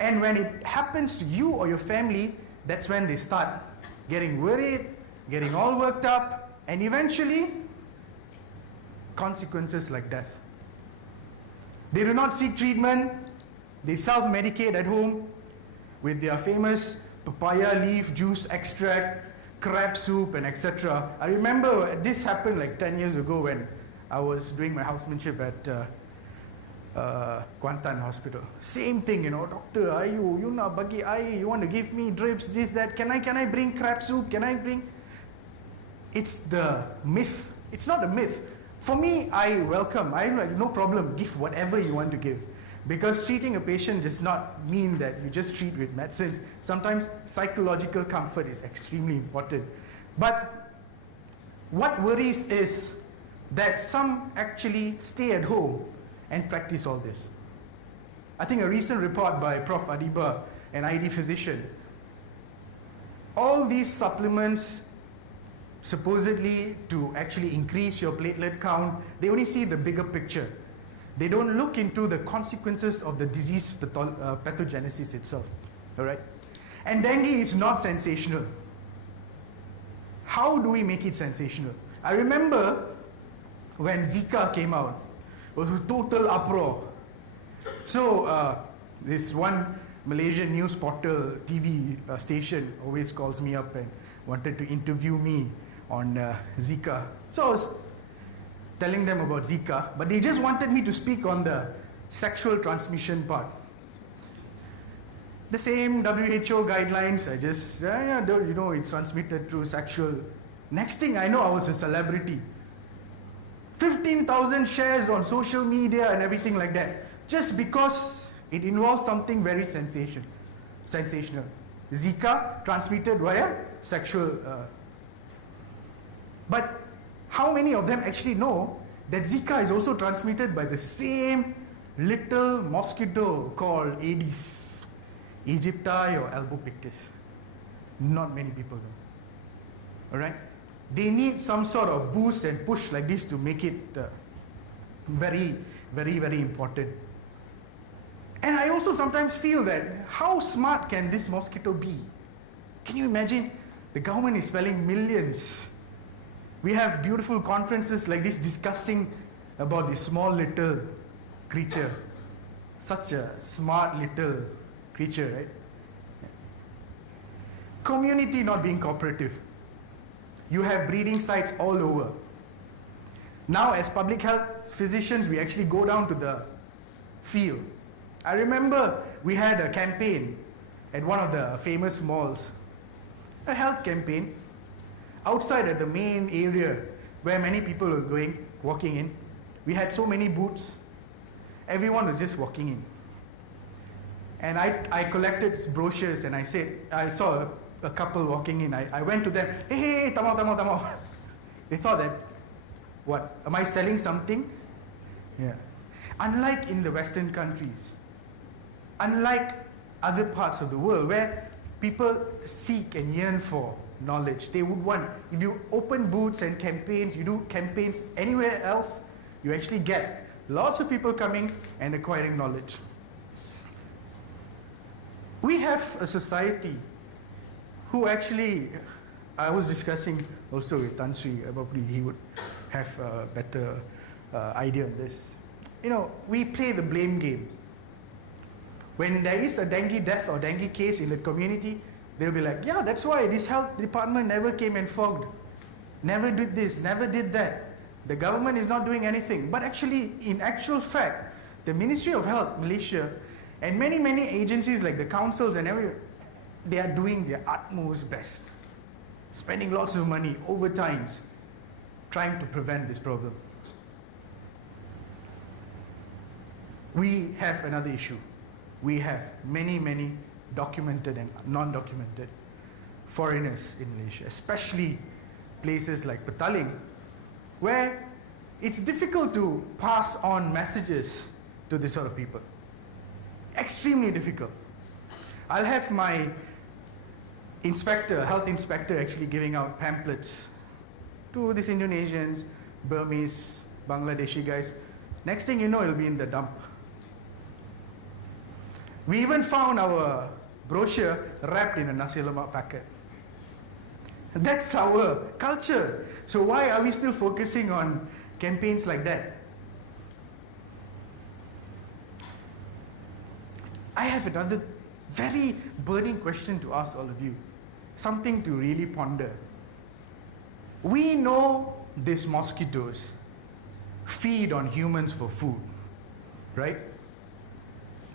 And when it happens to you or your family, that's when they start getting worried, getting all worked up, and eventually, consequences like death. They do not seek treatment, they self-medicate at home with their famous papaya leaf juice extract, crab soup, and etc. I remember this happened like 10 years ago when I was doing my housemanship at Kuantan Hospital. Same thing, doctor, you nak bagi air, you want to give me drips, this, that, can I bring crab soup, It's the myth. It's not a myth. For me, I welcome, I'm like, no problem, give whatever you want to give. Because treating a patient does not mean that you just treat with medicines. Sometimes psychological comfort is extremely important. But what worries is that some actually stay at home and practice all this. I think a recent report by Prof. Adiba, an ID physician, all these supplements supposedly to actually increase your platelet count, they only see the bigger picture. They don't look into the consequences of the disease pathogenesis itself, all right? And dengue is not sensational. How do we make it sensational? I remember when Zika came out, it was a total uproar. So this one Malaysian news portal TV station always calls me up and wanted to interview me on Zika. So I was telling them about Zika, but they just wanted me to speak on the sexual transmission part. The same WHO guidelines, I just, it's transmitted through sexual. Next thing I know, I was a celebrity. 15,000 shares on social media and everything like that, just because it involves something very sensational. Zika transmitted via sexual. But how many of them actually know that Zika is also transmitted by the same little mosquito called Aedes aegypti or albopictus? Not many people know. All right? They need some sort of boost and push like this to make it very, very, very important. And I also sometimes feel that how smart can this mosquito be? Can you imagine? The government is spending millions. We have beautiful conferences like this discussing about this small little creature. Such a smart little creature, right? Community not being cooperative. You have breeding sites all over. Now as public health physicians, we actually go down to the field. I remember we had a campaign at one of the famous malls, a health campaign, outside at the main area where many people were walking in. We had so many booths. Everyone was just walking in. And I collected brochures and I saw a couple walking in. I went to them, hey, tamo. They thought that, what, am I selling something? Yeah. Unlike in the Western countries, unlike other parts of the world where people seek and yearn for knowledge, they would want, if you open booths and campaigns, you do campaigns anywhere else, you actually get lots of people coming and acquiring knowledge. We have a society who actually, I was discussing also with Tan Sri, probably he would have a better idea on this. You know, we play the blame game. When there is a dengue death or dengue case in the community, they'll be like, yeah, that's why this health department never came and fogged, never did this, never did that. The government is not doing anything. But actually, in actual fact, the Ministry of Health, Malaysia, and many agencies like the councils and everything, they are doing their utmost best, spending lots of money, overtimes, trying to prevent this problem. We have another issue. We have many documented and non-documented foreigners in Malaysia, especially places like Petaling, where it's difficult to pass on messages to this sort of people. Extremely difficult. I'll have my health inspector actually giving out pamphlets to these Indonesians, Burmese, Bangladeshi guys. Next thing you know, it'll be in the dump. We even found our brochure wrapped in a nasi lemak packet. That's our culture. So why are we still focusing on campaigns like that? I have another very burning question to ask all of you. Something to really ponder. We know these mosquitoes feed on humans for food, right?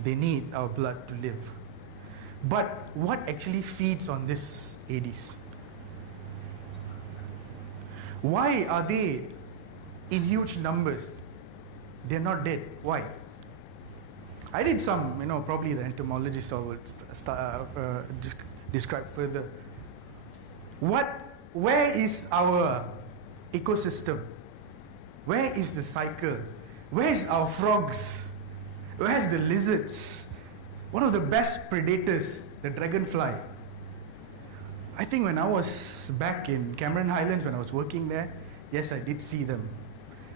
They need our blood to live. But what actually feeds on this Aedes? Why are they in huge numbers? They're not dead. Why? I did some, probably the entomologist will describe further. Where is our ecosystem? Where is the cycle? Where is our frogs? Where's the lizards? One of the best predators, the dragonfly. I think when I was back in Cameron Highlands, when I was working there, yes, I did see them.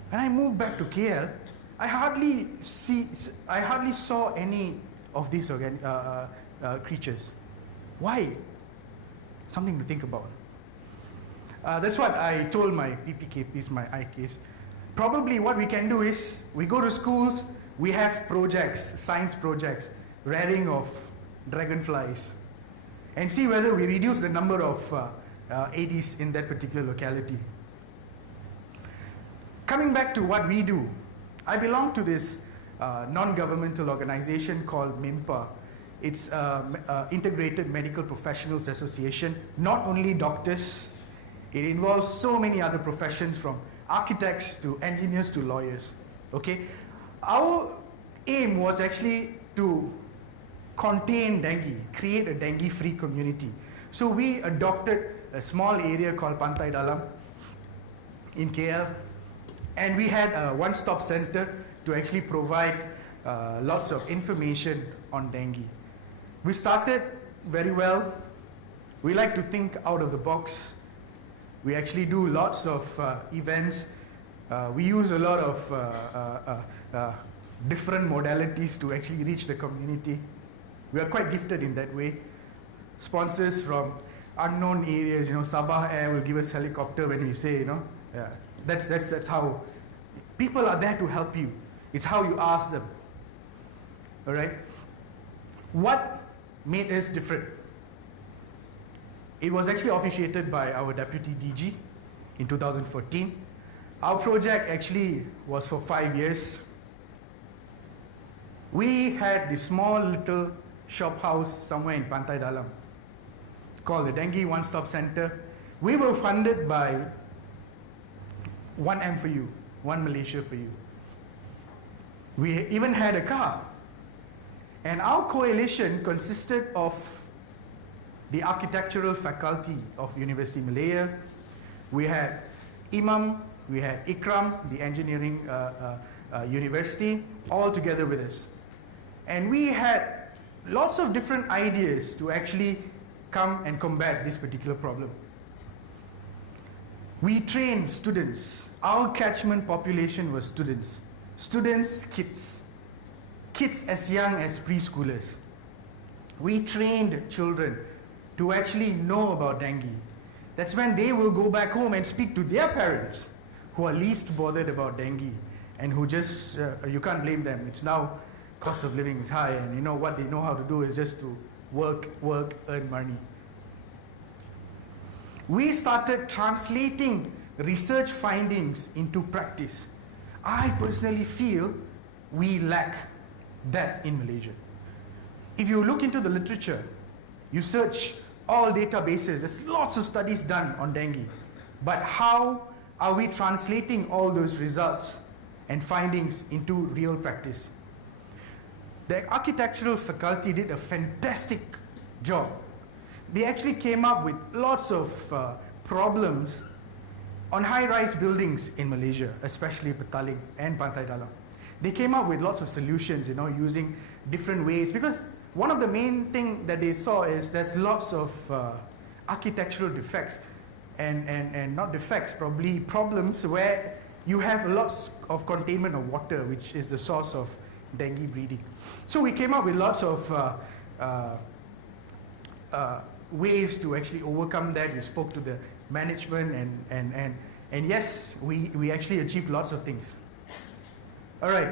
When I moved back to KL, I hardly saw any of these creatures. Why? Something to think about. That's what I told my PPKPs, my IKs. Probably what we can do is, we go to schools, we have projects, science projects, rearing of dragonflies, and see whether we reduce the number of Aedes in that particular locality. Coming back to what we do, I belong to this non-governmental organization called MIMPA. It's Integrated Medical Professionals Association, not only doctors. It involves so many other professions, from architects to engineers to lawyers. Okay, our aim was actually to contain dengue, create a dengue-free community. So we adopted a small area called Pantai Dalam in KL, and we had a one-stop center to actually provide lots of information on dengue. We started very well. We like to think out of the box. We actually do lots of events. We use a lot of different modalities to actually reach the community. We are quite gifted in that way. Sponsors from unknown areas, Sabah Air will give us helicopter when we say, that's how people are there to help you. It's how you ask them. All right. What made us different? It was actually officiated by our deputy DG in 2014. Our project actually was for 5 years. We had this small little shop house somewhere in Pantai Dalam called the Dengue One-Stop Center. We were funded by 1M for you, One Malaysia for you. We even had a car. And our coalition consisted of the architectural faculty of University Malaya. We had Imam, we had Ikram, the engineering university, all together with us. And we had lots of different ideas to actually come and combat this particular problem. We trained students. Our catchment population was students. Students, kids as young as preschoolers. We trained children to actually know about dengue. That's when they will go back home and speak to their parents who are least bothered about dengue and who just, you can't blame them. It's now cost of living is high, and you know what they know how to do is just to work, earn money. We started translating research findings into practice. I personally feel we lack that in Malaysia. If you look into the literature, you search all databases, there's lots of studies done on dengue. But how are we translating all those results and findings into real practice? The architectural faculty did a fantastic job. They actually came up with lots of problems on high-rise buildings in Malaysia, especially Petaling and Pantai Dalam. They came up with lots of solutions, using different ways, because one of the main things that they saw is there's lots of architectural defects and not defects, probably problems where you have lots of containment of water, which is the source of dengue breeding. So we came up with lots of ways to actually overcome that. We spoke to the management and yes, we actually achieved lots of things. All right,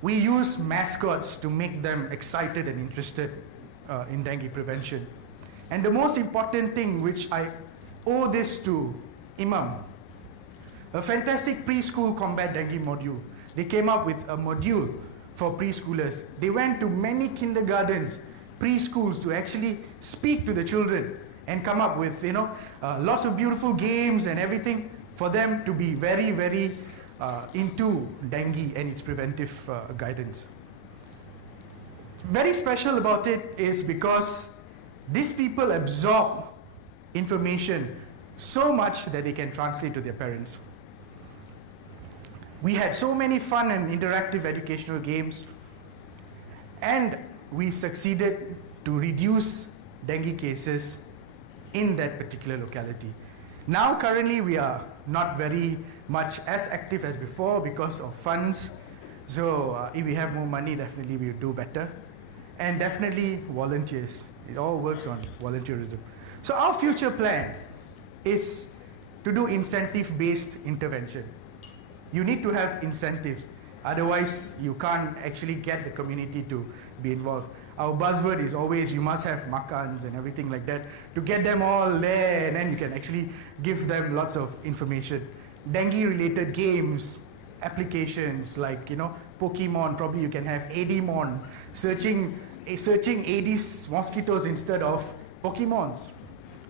we use mascots to make them excited and interested in dengue prevention. And the most important thing, which I owe this to Imam, a fantastic preschool combat dengue module. They came up with a module for preschoolers. They went to many kindergartens, preschools, to actually speak to the children and come up with, lots of beautiful games and everything for them to be very, very into dengue and its preventive guidance. Very special about it is because these people absorb information so much that they can translate to their parents. We had so many fun and interactive educational games, and we succeeded to reduce dengue cases in that particular locality. Now currently we are not very much as active as before because of funds. So if we have more money, definitely we'll do better. And definitely volunteers. It all works on volunteerism. So our future plan is to do incentive-based intervention. You need to have incentives. Otherwise, you can't actually get the community to be involved. Our buzzword is always, you must have makans and everything like that to get them all there, and then you can actually give them lots of information. Dengue-related games, applications like, Pokemon, probably you can have Adimon, searching Aedes mosquitoes instead of Pokemons.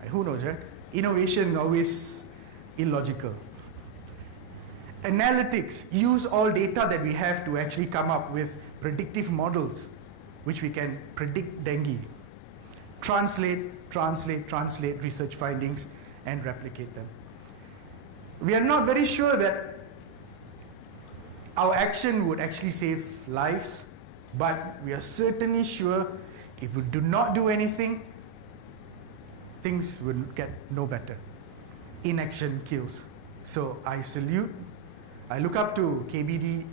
Who knows, right? Innovation always illogical. Analytics, use all data that we have to actually come up with predictive models which we can predict dengue. Translate research findings and replicate them. We are not very sure that our action would actually save lives, but we are certainly sure if we do not do anything, things will get no better. Inaction kills. So I salute, I look up to KBD,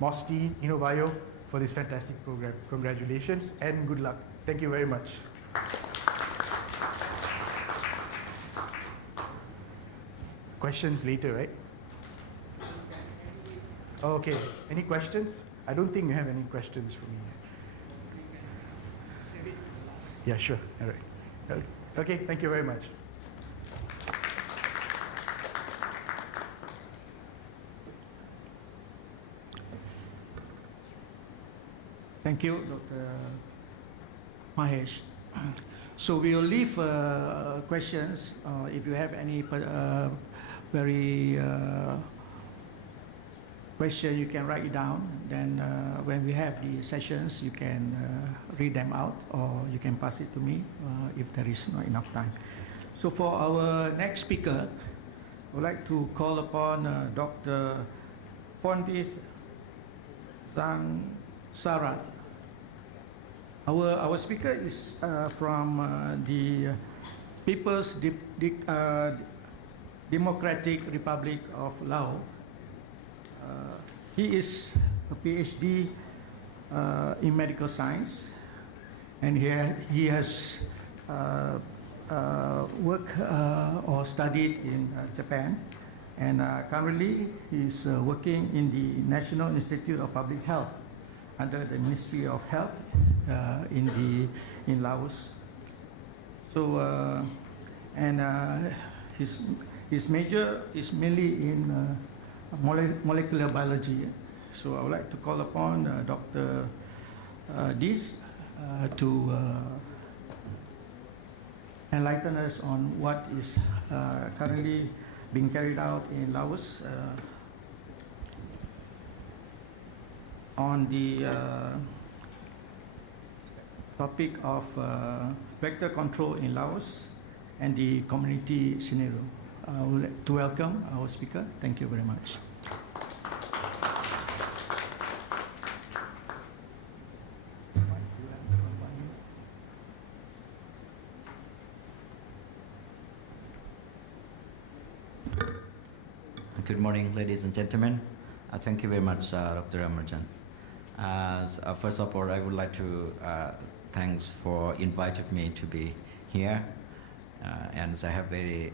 MOSTI, InnoBio for this fantastic program. Congratulations and good luck. Thank you very much. Questions later, right? Okay, any questions? I don't think you have any questions for me. Yeah, sure, all right. Okay, thank you very much. Thank you, Dr. Mahesh. So we will leave questions if you have any very question, you can write it down. Then when we have the sessions, you can read them out, or you can pass it to me if there is not enough time. So for our next speaker, I would like to call upon Dr. Fondith Sarat. Our speaker is from the People's Democratic Republic of Laos. He is a PhD in medical science, and he has worked or studied in Japan, and currently he is working in the National Institute of Public Health under the Ministry of Health in Laos. So his major is mainly in molecular biology. So I would like to call upon Dr. Dis to enlighten us on what is currently being carried out in Laos on the topic of vector control in Laos and the community scenario. I would like to welcome our speaker. Thank you very much. Good morning, ladies and gentlemen. Thank you very much, Dr. Amarjan. First of all, I would like to thanks for inviting me to be here, and I have very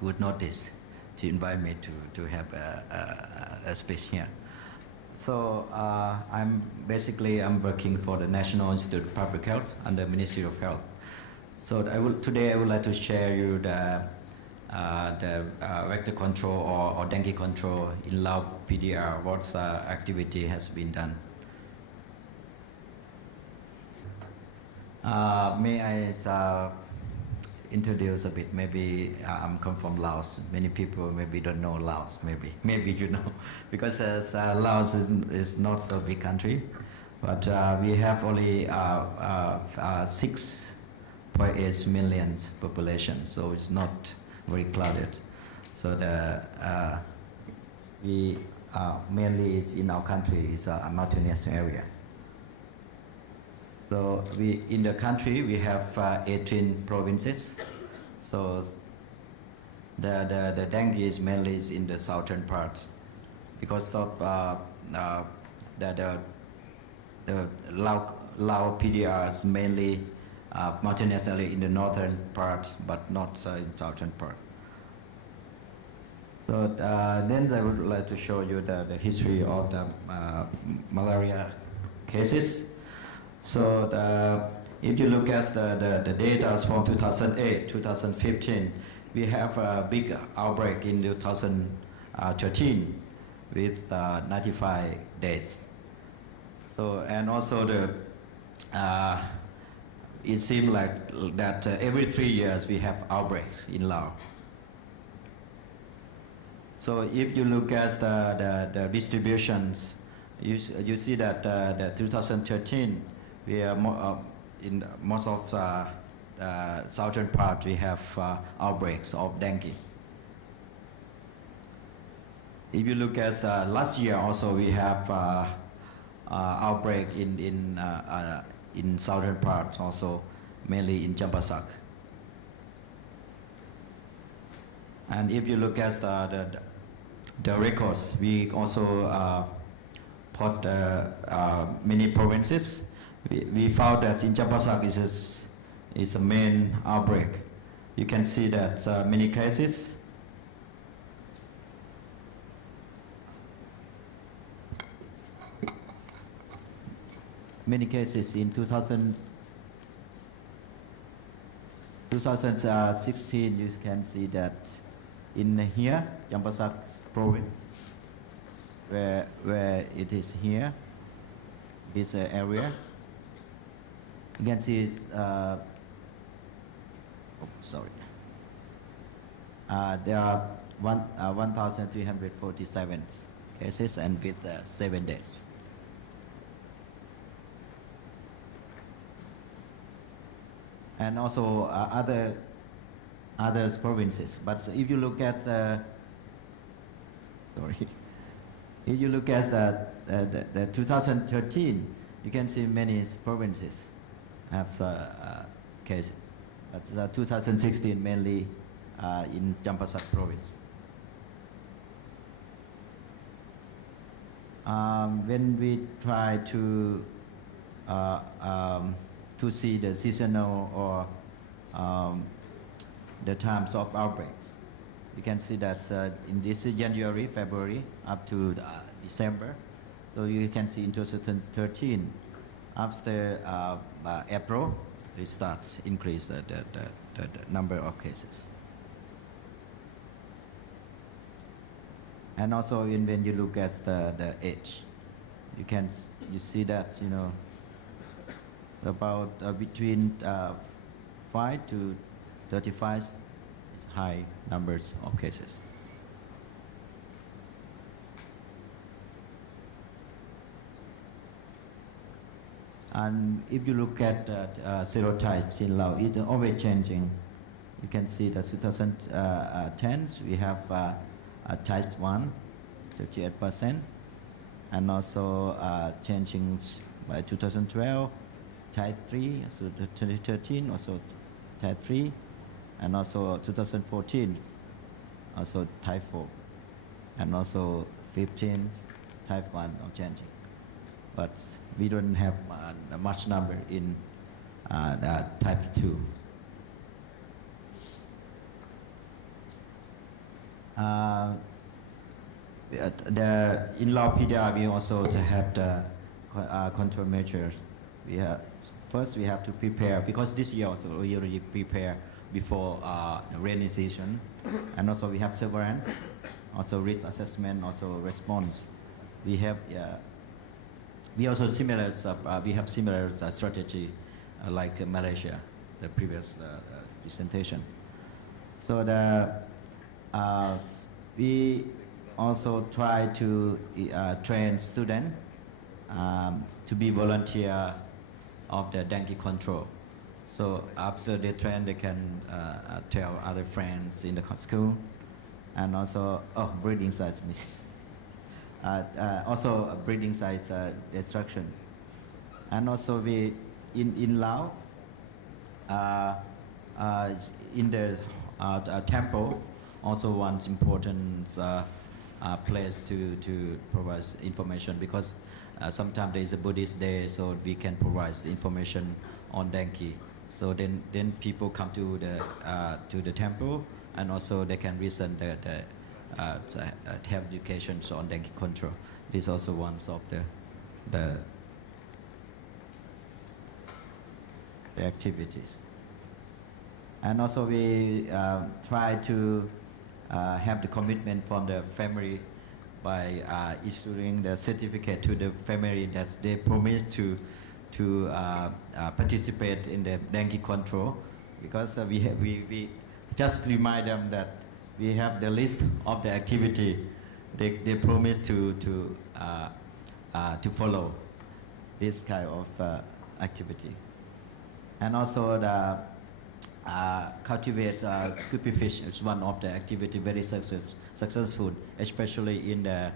good notice to invite me to have a speech here. So I'm working for the National Institute of Public Health under Ministry of Health. So today I would like to share you the vector control or dengue control in Lao PDR, what activity has been done. May I introduce a bit? Maybe I'm come from Laos. Many people maybe don't know Laos. Maybe you know, because Laos is not so big country, but we have only 6.8 million population, so it's not very crowded. So we mainly is in our country is a mountainous area. So in the country we have 18 provinces. So the dengue is mainly is in the southern part because of the Lao PDR is mainly mountainous area in the northern part, but not in southern part. So then I would like to show you the history of the malaria cases. So if you look at the data from 2008, 2015, we have a big outbreak in 2013 with 95 deaths. So and also it seems like that every 3 years we have outbreaks in Laos. So if you look at the distributions, you see that the 2013 we are in most of the southern part we have outbreaks of dengue. If you look at last year also we have outbreak in southern part also, mainly in Champasak. And if you look at the records, we also put many provinces. We found that in Champasak is a main outbreak. You can see that many cases. Many cases in 2016, you can see that in here, Champasak province, where it is here, this area, you can see there are 1,347 cases and with 7 deaths. And also other provinces. But if you look at if you look at the 2013, you can see many provinces have cases. But 2016 mainly in Champasak province. When we try to see the seasonal or the times of outbreaks, you can see that in this January, February up to December. So you can see in 2013, after April, it starts increase the number of cases. And also when you look at the age, you see that about between 5 to 35 is high numbers of cases. And if you look at serotypes in Laos, it's always changing. You can see the 2010 we have type 1, 38%, and also changing by 2012, type 3, so 2013 also type 3, and also 2014 also type 4, and also 15 type 1 are changing. But we don't have much number in type 2. In Laos PDR, we also have the control measures. First we have to prepare, because this year also we already prepare before the rainy season, and also we have surveillance, also risk assessment, also response. We have similar strategy like Malaysia, the previous presentation. So we also try to train students to be volunteer of the dengue control. So after they train, they can tell other friends in the school, and also breeding sites missing. Also breeding sites destruction, and also we in Laos in the temple also one important place to provide information, because sometimes there is a Buddhist day, so we can provide information on dengue. So then people come to the temple, and also they can listen the have education on dengue control. This is also one of the activities. And also we try to have the commitment from the family by issuing the certificate to the family that they promise to participate in the dengue control, because we just remind them that we have the list of the activity they promise to follow this kind of activity. And also the cultivate guppy fish is one of the activity very successful, especially in the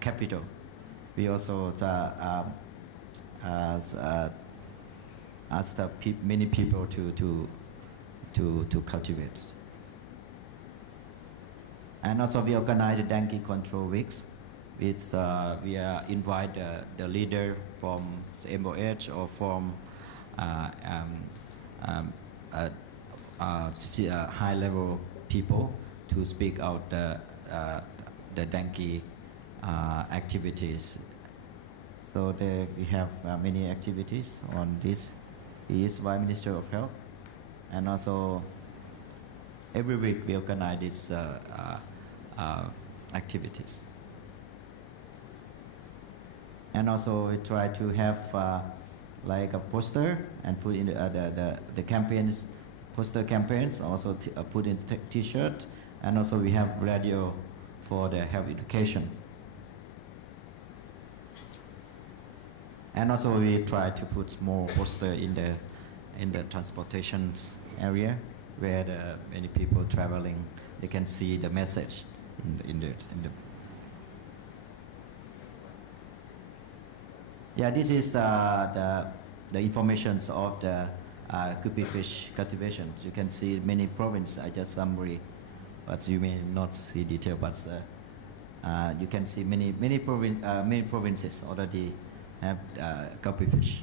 capital. We also ask many people to cultivate. And also we organize the dengue control weeks. We invite the leader from MOH or from high-level people to speak out the dengue activities. So we have many activities on this. He is Vice Minister of Health, and also every week we organize these activities. And also we try to have like a poster and put in the campaigns, poster campaigns, also put in t-shirt And also we have radio for the health education. And also we try to put more poster in the transportation area where many people traveling, they can see the message in the. Yeah, this is the information of the guppy fish cultivation. You can see many provinces. I just summary, but you may not see detail. But you can see many provinces already have guppy fish.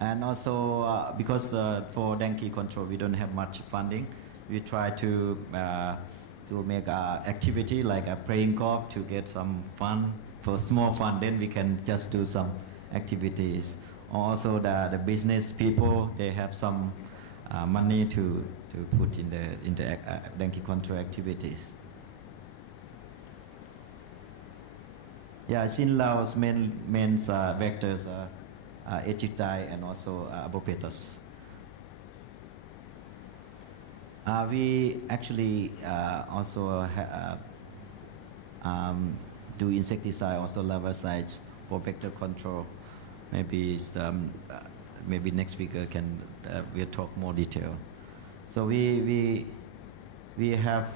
And also because for dengue control we don't have much funding, we try to make activity like a praying golf to get some fund. For small fund, then we can just do some activities. Also the business people, they have some money to put in the dengue control activities. Yeah, in Laos, main vectors are Echidai and also Abopetus. We actually also do insecticide, also larvicides for vector control. Maybe maybe next speaker can we'll talk more detail. So we have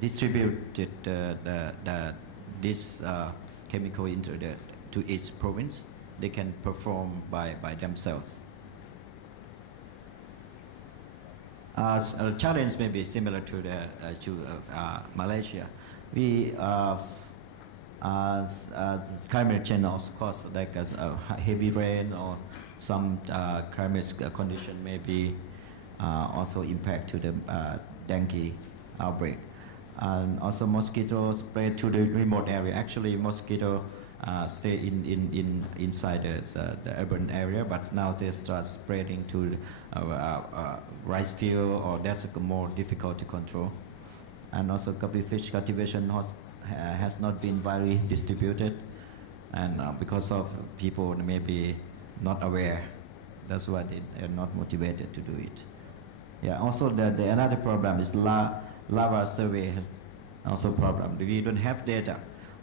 distributed this chemical to each province. They can perform by themselves. A challenge may be similar to Malaysia. We climate change, of course, like heavy rain or some climate condition may be also impact to the dengue outbreak. And also mosquitoes spread to the remote area. Actually, mosquito stay inside the urban area, but now they start spreading to rice field, or that's more difficult to control. And also guppy fish cultivation has not been very distributed, and because of people maybe not aware, that's why they are not motivated to do it. Yeah. Also, the another problem is larva survey. Also problem. We don't have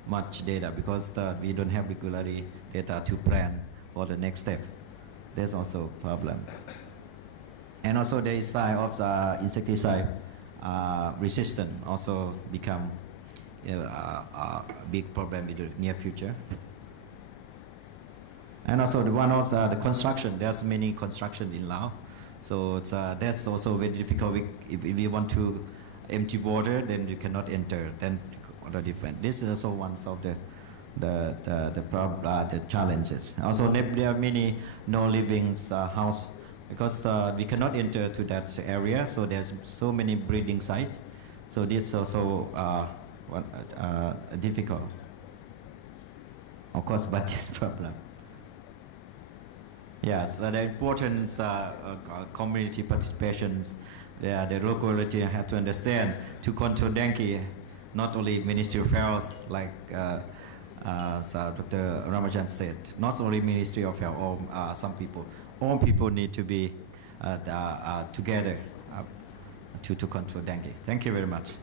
much data, because we don't have regularly data to plan for the next step. That's also a problem. And also the side of the insecticide resistance also become a big problem in the near future. And also one of the construction, there's many construction in Laos, so that's also very difficult. If we want to empty water, then you cannot enter, then other different. This is also one of the challenges. Also there are many no living house, because we cannot enter to that area, so there's so many breeding sites. So this is also difficult, of course, but this problem. Yes, the importance community participations. The locality have to understand to control dengue. Not only Ministry of Health, like Dr. Ramajan said, not only Ministry of Health, or some people. All people need to be together to control dengue. Thank you very much.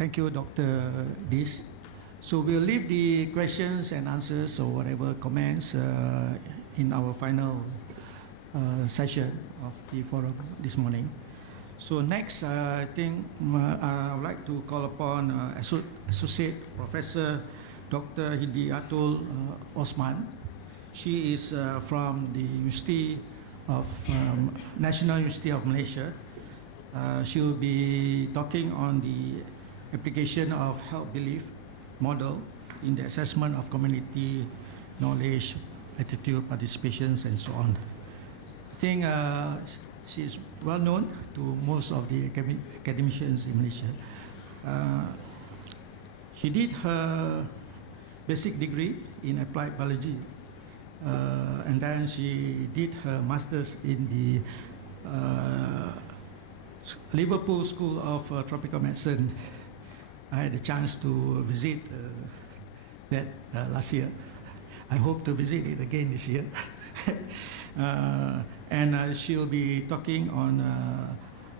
Thank you, Dr. Dis. So we'll leave the questions and answers or whatever comments in our final session of the forum this morning. So next, I think I would like to call upon Associate Professor Dr. Hidiatul Osman. She is from the University of National University of Malaysia. She will be talking on the application of health belief model in the assessment of community knowledge, attitude, participations, and so on. I think she is well known to most of the academicians in Malaysia. She did her basic degree in applied biology, and then she did her master's in the Liverpool School of Tropical Medicine. I had a chance to visit that last year. I hope to visit it again this year. And she'll be talking on,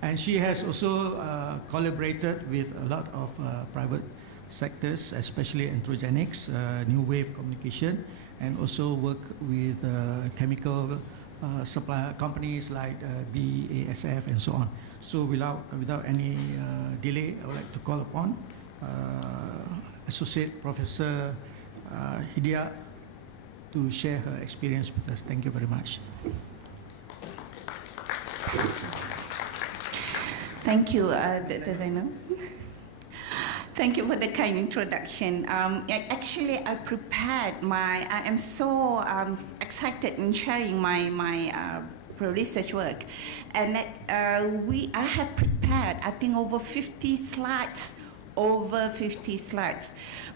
and she has also collaborated with a lot of private sectors, especially androgenics, new wave communication, and also work with chemical supply companies like BASF and so on. So without any delay, I would like to call upon Associate Professor Hidia to share her experience with us. Thank you very much. Thank you, Dr. Zainal. Thank you for the kind introduction. Actually, I am so excited in sharing my research work. And I have prepared, I think, over 50 slides.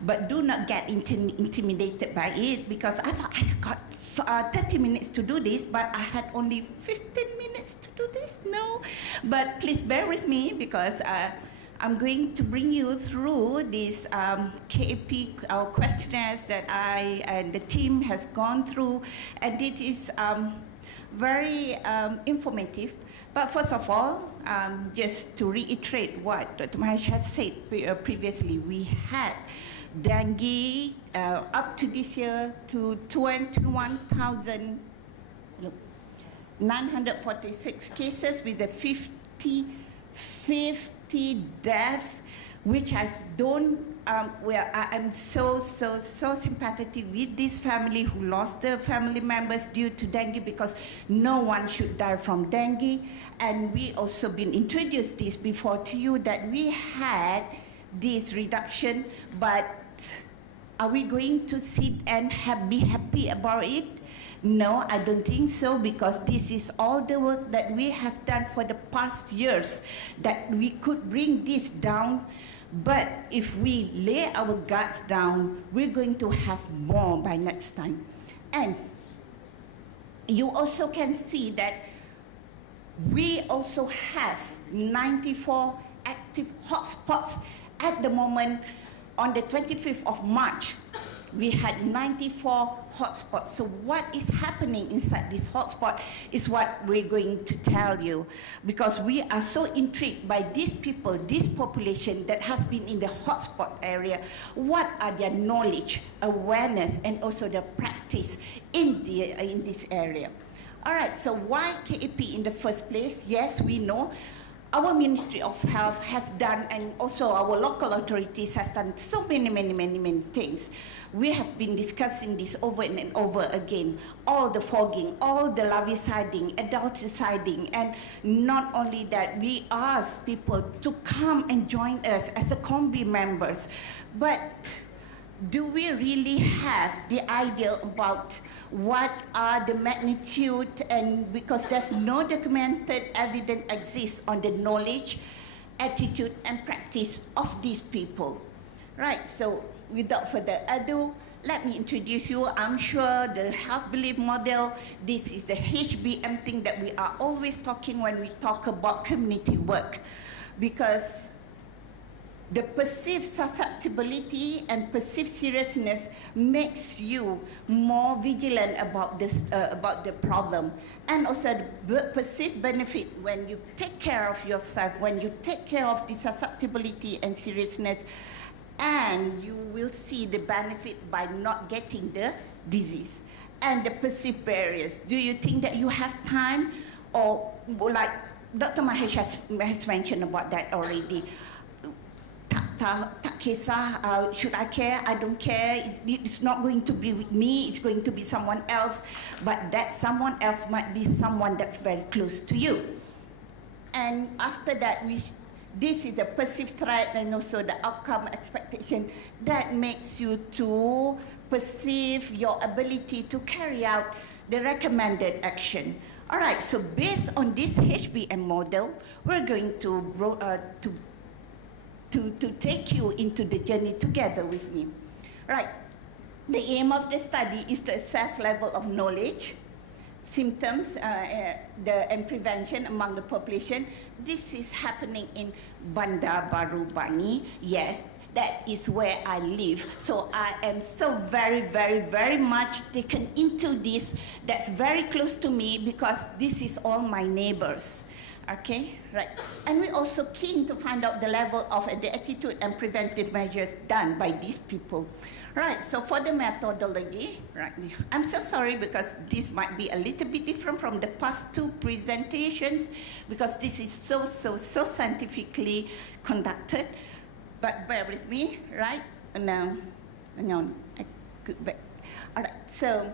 But do not get intimidated by it, because I thought I got 30 minutes to do this, but I had only 15 minutes to do this. No, but please bear with me, because I'm going to bring you through these KAP questionnaires that I and the team has gone through, and it is very informative. But first of all, just to reiterate what Dr. Mahesh has said previously, we had dengue up to this year to 21,946 cases with a 50 deaths, which I don't, I'm so sympathetic with this family who lost their family members due to dengue, because no one should die from dengue. And we also been introduced this before to you that we had this reduction, but are we going to sit and be happy about it? No, I don't think so, because this is all the work that we have done for the past years, that we could bring this down. But if we lay our guards down, we're going to have more by next time. And you also can see that we also have 94 active hotspots at the moment. On the 25th of March, we had 94 hotspots. So what is happening inside this hotspot is what we're going to tell you, because we are so intrigued by these people, this population that has been in the hotspot area. What are their knowledge, awareness, and also their practice in this area? All right, so why KAP in the first place? Yes, we know our Ministry of Health has done, and also our local authorities has done so many things. We have been discussing this over and over again. All the fogging, all the larviciding, adulticiding, and not only that, we ask people to come and join us as a COMBI members. But do we really have the idea about what are the magnitude, and because there's no documented evidence exists on the knowledge, attitude, and practice of these people. Right, so without further ado, let me introduce you. I'm sure the health belief model, this is the HBM thing that we are always talking when we talk about community work, because the perceived susceptibility and perceived seriousness makes you more vigilant about this, about the problem, and also the perceived benefit when you take care of yourself, when you take care of the susceptibility and seriousness, and you will see the benefit by not getting the disease. And the perceived barriers. Do you think that you have time, or like Dr. Mahesh has mentioned about that already? Tak kisah, should I care? I don't care. It's not going to be with me. It's going to be someone else. But that someone else might be someone that's very close to you. And after that, this is the perceived threat and also the outcome expectation that makes you to perceive your ability to carry out the recommended action. All right. So based on this HBM model, we're going to take you into the journey together with me. Right. The aim of the study is to assess level of knowledge, symptoms and prevention among the population. This is happening in Bandar Baru Bangi. Yes, that is where I live. So I am so very much taken into this. That's very close to me because this is all my neighbors. Okay, right. And we're also keen to find out the level of the attitude and preventive measures done by these people. Right, so for the methodology, right, I'm so sorry because this might be a little bit different from the past two presentations because this is so scientifically conducted. But bear with me, right? No, I could back. All right, so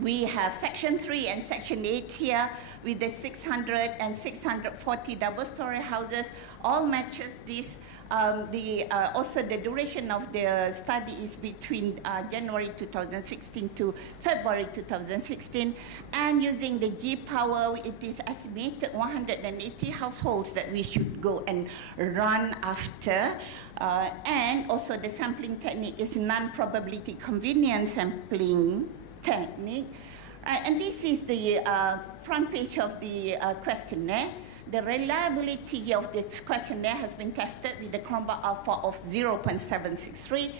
we have section 3 and section 8 here with the 600 and 640 double-story houses. All matches this. Also, the duration of the study is between January 2016 to February 2016. And using the G power, it is estimated 180 households that we should go and run after. And also the sampling technique is non-probability convenience sampling technique. And this is the front page of the questionnaire. The reliability of this questionnaire has been tested with the Cronbach alpha of 0.763.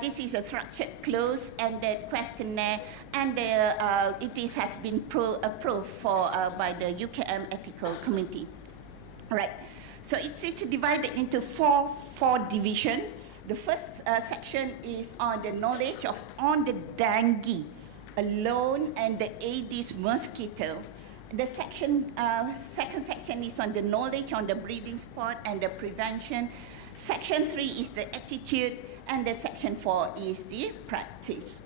This is a structured close ended questionnaire, and has been approved for by the UKM Ethical Committee. Right. So it's divided into four divisions. The first section is on the knowledge on the dengue alone and the Aedes mosquito. The second section is on the knowledge on the breeding spot and the prevention. Section 3 is the attitude, and the section 4 is the practice.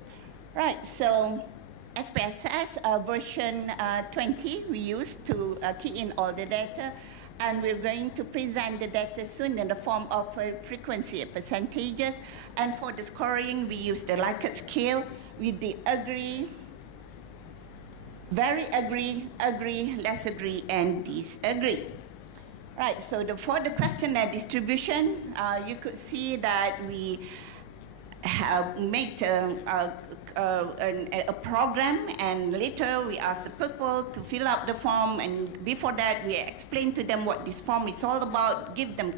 Right, so SPSS version 20 we use to key in all the data, and we're going to present the data soon in the form of frequency percentages. And for the scoring, we use the Likert scale with the agree, very agree, less agree, and disagree. Right, so for the questionnaire distribution, you could see that we have made a program, and later we asked the people to fill out the form, and before that we explained to them what this form is all about, give them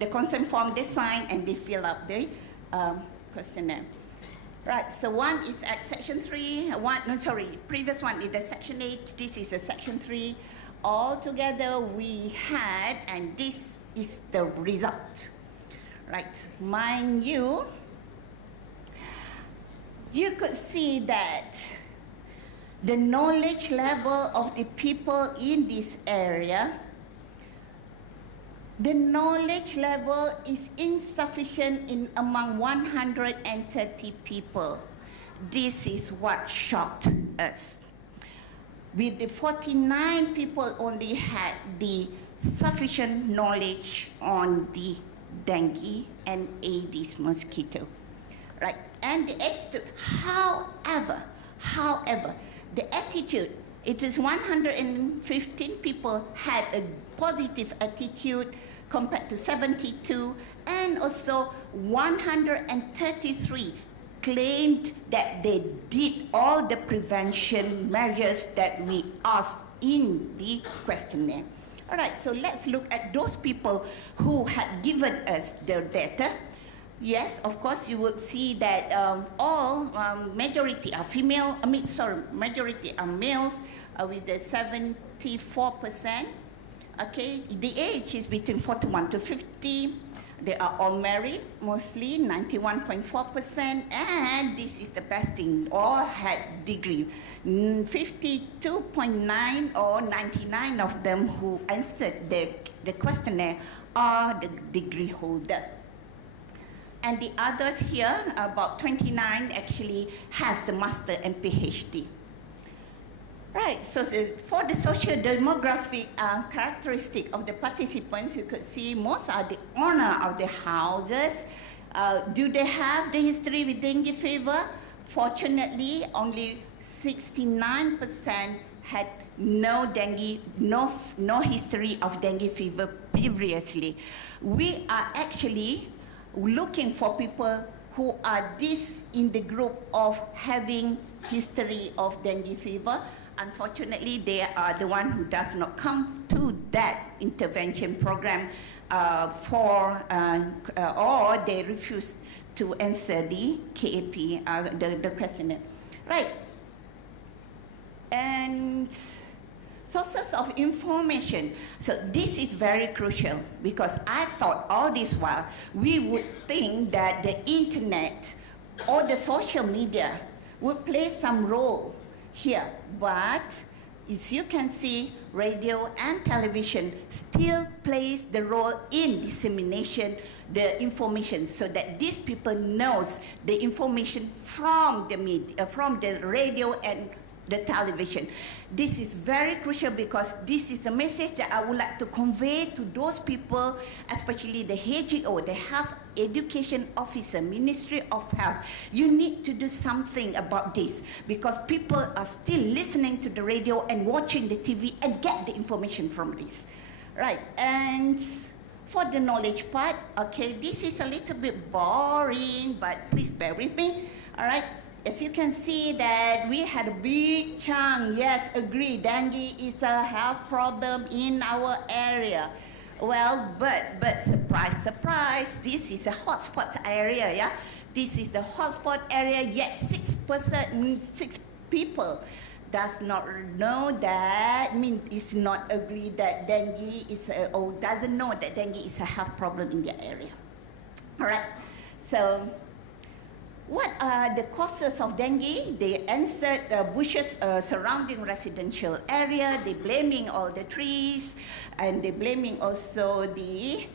the consent form, they sign, and they fill out the questionnaire. Right, so one is at section 3, previous one is the section 8, this is a section 3. All together we had, and this is the result. Right, mind you, you could see that the knowledge level of the people in this area, the knowledge level is insufficient in among 130 people. This is what shocked us. With the 49 people only had the sufficient knowledge on the dengue and Aedes mosquito, right? And the attitude, however, the attitude, it is 115 people had a positive attitude compared to 72, and also 133 claimed that they did all the prevention measures that we asked in the questionnaire. All right, so let's look at those people who had given us their data. Yes, of course, you would see that majority are female, majority are males with the 74%. Okay, the age is between 41 to 50. They are all married, mostly 91.4%, and this is the best thing, all had degree. 52.9 or 99 of them who answered the questionnaire are the degree holder. And the others here, about 29 actually has the master and PhD. Right, so for the social demographic characteristic of the participants, you could see most are the owner of the houses. Do they have the history with dengue fever? Fortunately, only 69% had no dengue, no history of dengue fever previously. We are actually looking for people who are in the group of having history of dengue fever. Unfortunately, they are the one who does not come to that intervention program or they refuse to answer the KAP, the questionnaire. Right. And sources of information. So this is very crucial because I thought all this while we would think that the internet or the social media would play some role here, but as you can see, radio and television still plays the role in dissemination the information so that these people knows the information from the media, from the radio and the television. This is very crucial because this is a message that I would like to convey to those people, especially the HGO, the Health Education Officer, Ministry of Health. You need to do something about this because people are still listening to the radio and watching the TV and get the information from this. Right, and for the knowledge part, okay, this is a little bit boring, but please bear with me, all right? As you can see that we had a big chunk, yes, agree, dengue is a health problem in our area. Well, but surprise, surprise, this is a hotspot area, yeah? This is the hotspot area, yet 6 people does not know that, is not agree that dengue is, or doesn't know that dengue is a health problem in their area. All right, so what are the causes of dengue? They answered bushes surrounding residential area. They blaming all the trees, and they blaming also the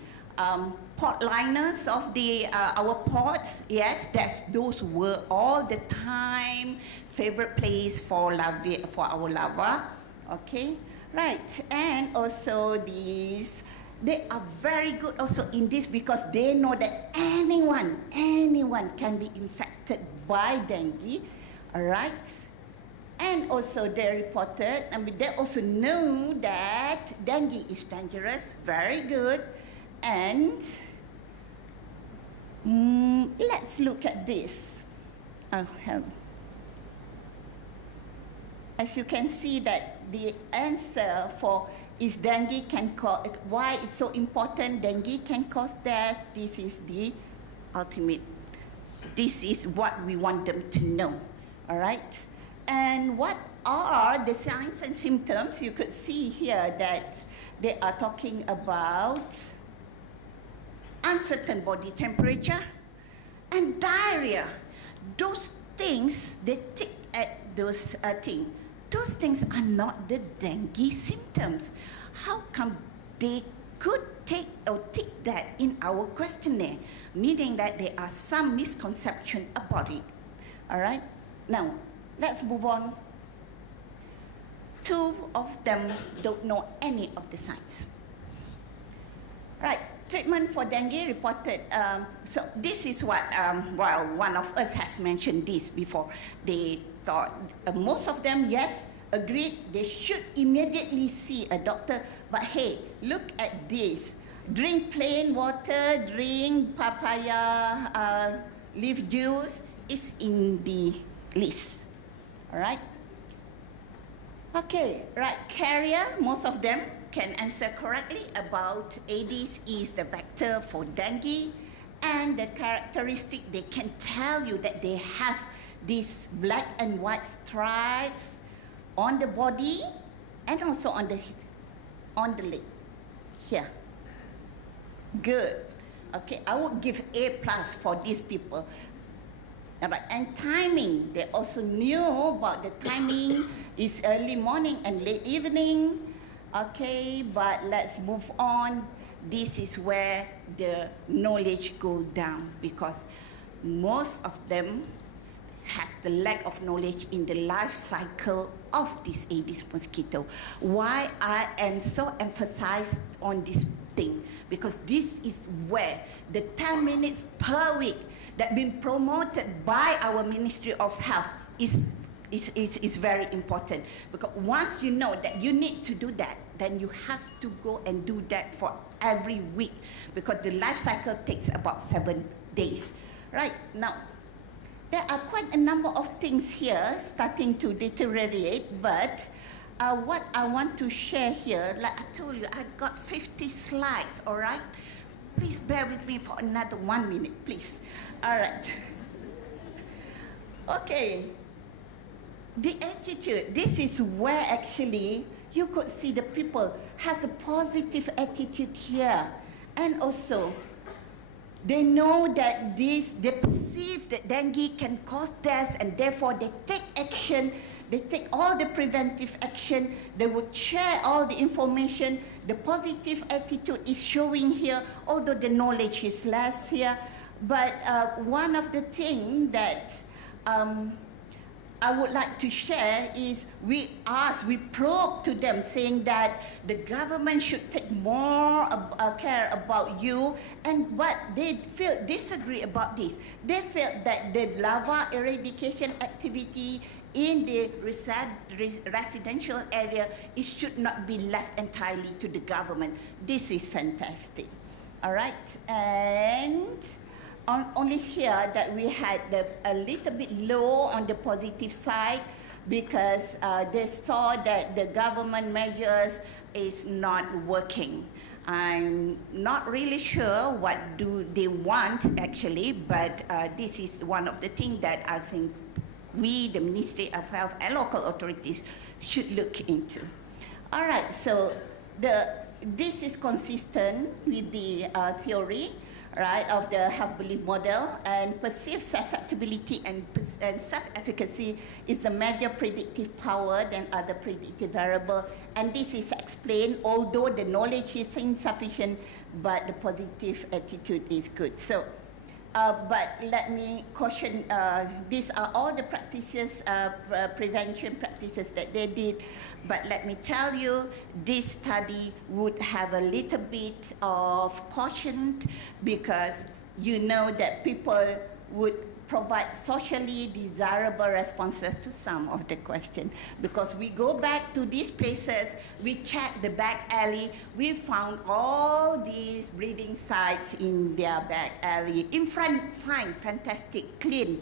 pot liners of the our pots. Yes, those were all the time favorite place for our larva. Okay, right, and also these. They are very good also in this because they know that anyone can be infected by dengue, all right? And also they reported, they also know that dengue is dangerous, very good. And let's look at this. As you can see that the answer for is dengue can cause, why it's so important, dengue can cause death, this is the ultimate. This is what we want them to know, all right? And what are the signs and symptoms? You could see here that they are talking about uncertain body temperature and diarrhea. Those things, they tick at those things. Those things are not the dengue symptoms. How come they could take or tick that in our questionnaire, meaning that there are some misconception about it. All right? Now, let's move on. 2 of them don't know any of the signs. Right, treatment for dengue reported. So this is what, well, one of us has mentioned this before. They thought, most of them, yes, agreed they should immediately see a doctor. But hey, look at this. Drink plain water, drink papaya leaf juice is in the list. All right? Okay, right, carrier, most of them can answer correctly about Aedes is the vector for dengue, and the characteristic, they can tell you that they have these black and white stripes on the body and also on the leg here. Good. Okay, I would give A+ for these people. All right, and timing, they also knew about the timing is early morning and late evening. Okay, but let's move on. This is where the knowledge goes down because most of them has the lack of knowledge in the life cycle of this Aedes mosquito. Why I am so emphasized on this thing? Because this is where the 10 minutes per week that been promoted by our Ministry of Health is very important. Because once you know that you need to do that, then you have to go and do that for every week because the life cycle takes about 7 days. Right, now, there are quite a number of things here starting to deteriorate, but what I want to share here, like I told you, I've got 50 slides, all right? Please bear with me for another 1 minute, please. All right. Okay. The attitude, this is where actually you could see the people has a positive attitude here. And also, they know that they perceive that dengue can cause death, and therefore they take action. They take all the preventive action. They would share all the information. The positive attitude is showing here, although the knowledge is less here. But one of the things that I would like to share is we probe to them saying that the government should take more care about you, but they feel disagree about this. They felt that the larva eradication activity in the residential area, it should not be left entirely to the government. This is fantastic. All right, and only here that we had a little bit low on the positive side, because they saw that the government measures is not working. I'm not really sure what do they want actually, but this is one of the things that I think we, the Ministry of Health and local authorities, should look into. All right, so this is consistent with the theory, right, of the health belief model, and perceived susceptibility and self-efficacy is a major predictive power than other predictive variable, and this is explained although the knowledge is insufficient, but the positive attitude is good. So, but let me caution, these are all the practices, prevention practices that they did, but let me tell you, this study would have a little bit of caution, because you know that people would provide socially desirable responses to some of the questions. Because we go back to these places, we check the back alley, we found all these breeding sites in their back alley. In front, fine, fantastic, clean,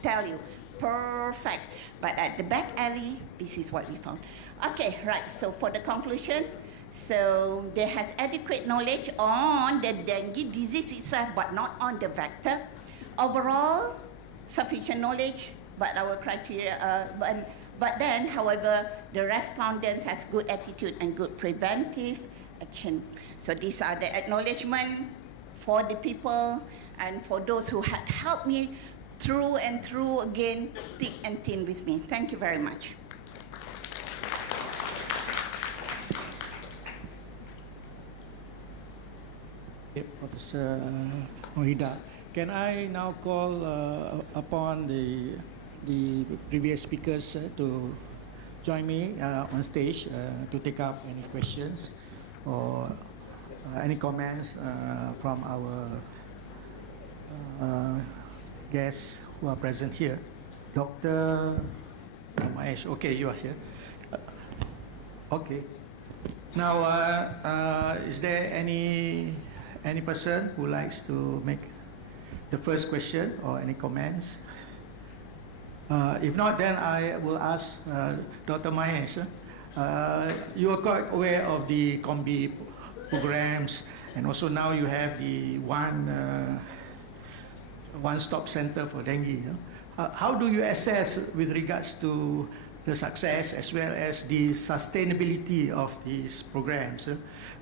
tell you, perfect. But at the back alley, this is what we found. Okay, right, so for the conclusion, so there has adequate knowledge on the dengue disease itself, but not on the vector. Overall, sufficient knowledge, but our criteria, but then, however, the respondents has good attitude and good preventive action. So these are the acknowledgement for the people and for those who had helped me through and through again, thick and thin with me. Thank you very much. Professor Mohida. Can I now call upon the previous speakers to join me on stage to take up any questions or any comments from our guests who are present here? Dr. Mahesh, okay, you are here. Okay. Now, is there any person who likes to make the first question or any comments? If not, then I will ask Dr. Mahesh. You are quite aware of the Combi programs, and also now you have the one-stop center for dengue. How do you assess with regards to the success as well as the sustainability of these programs?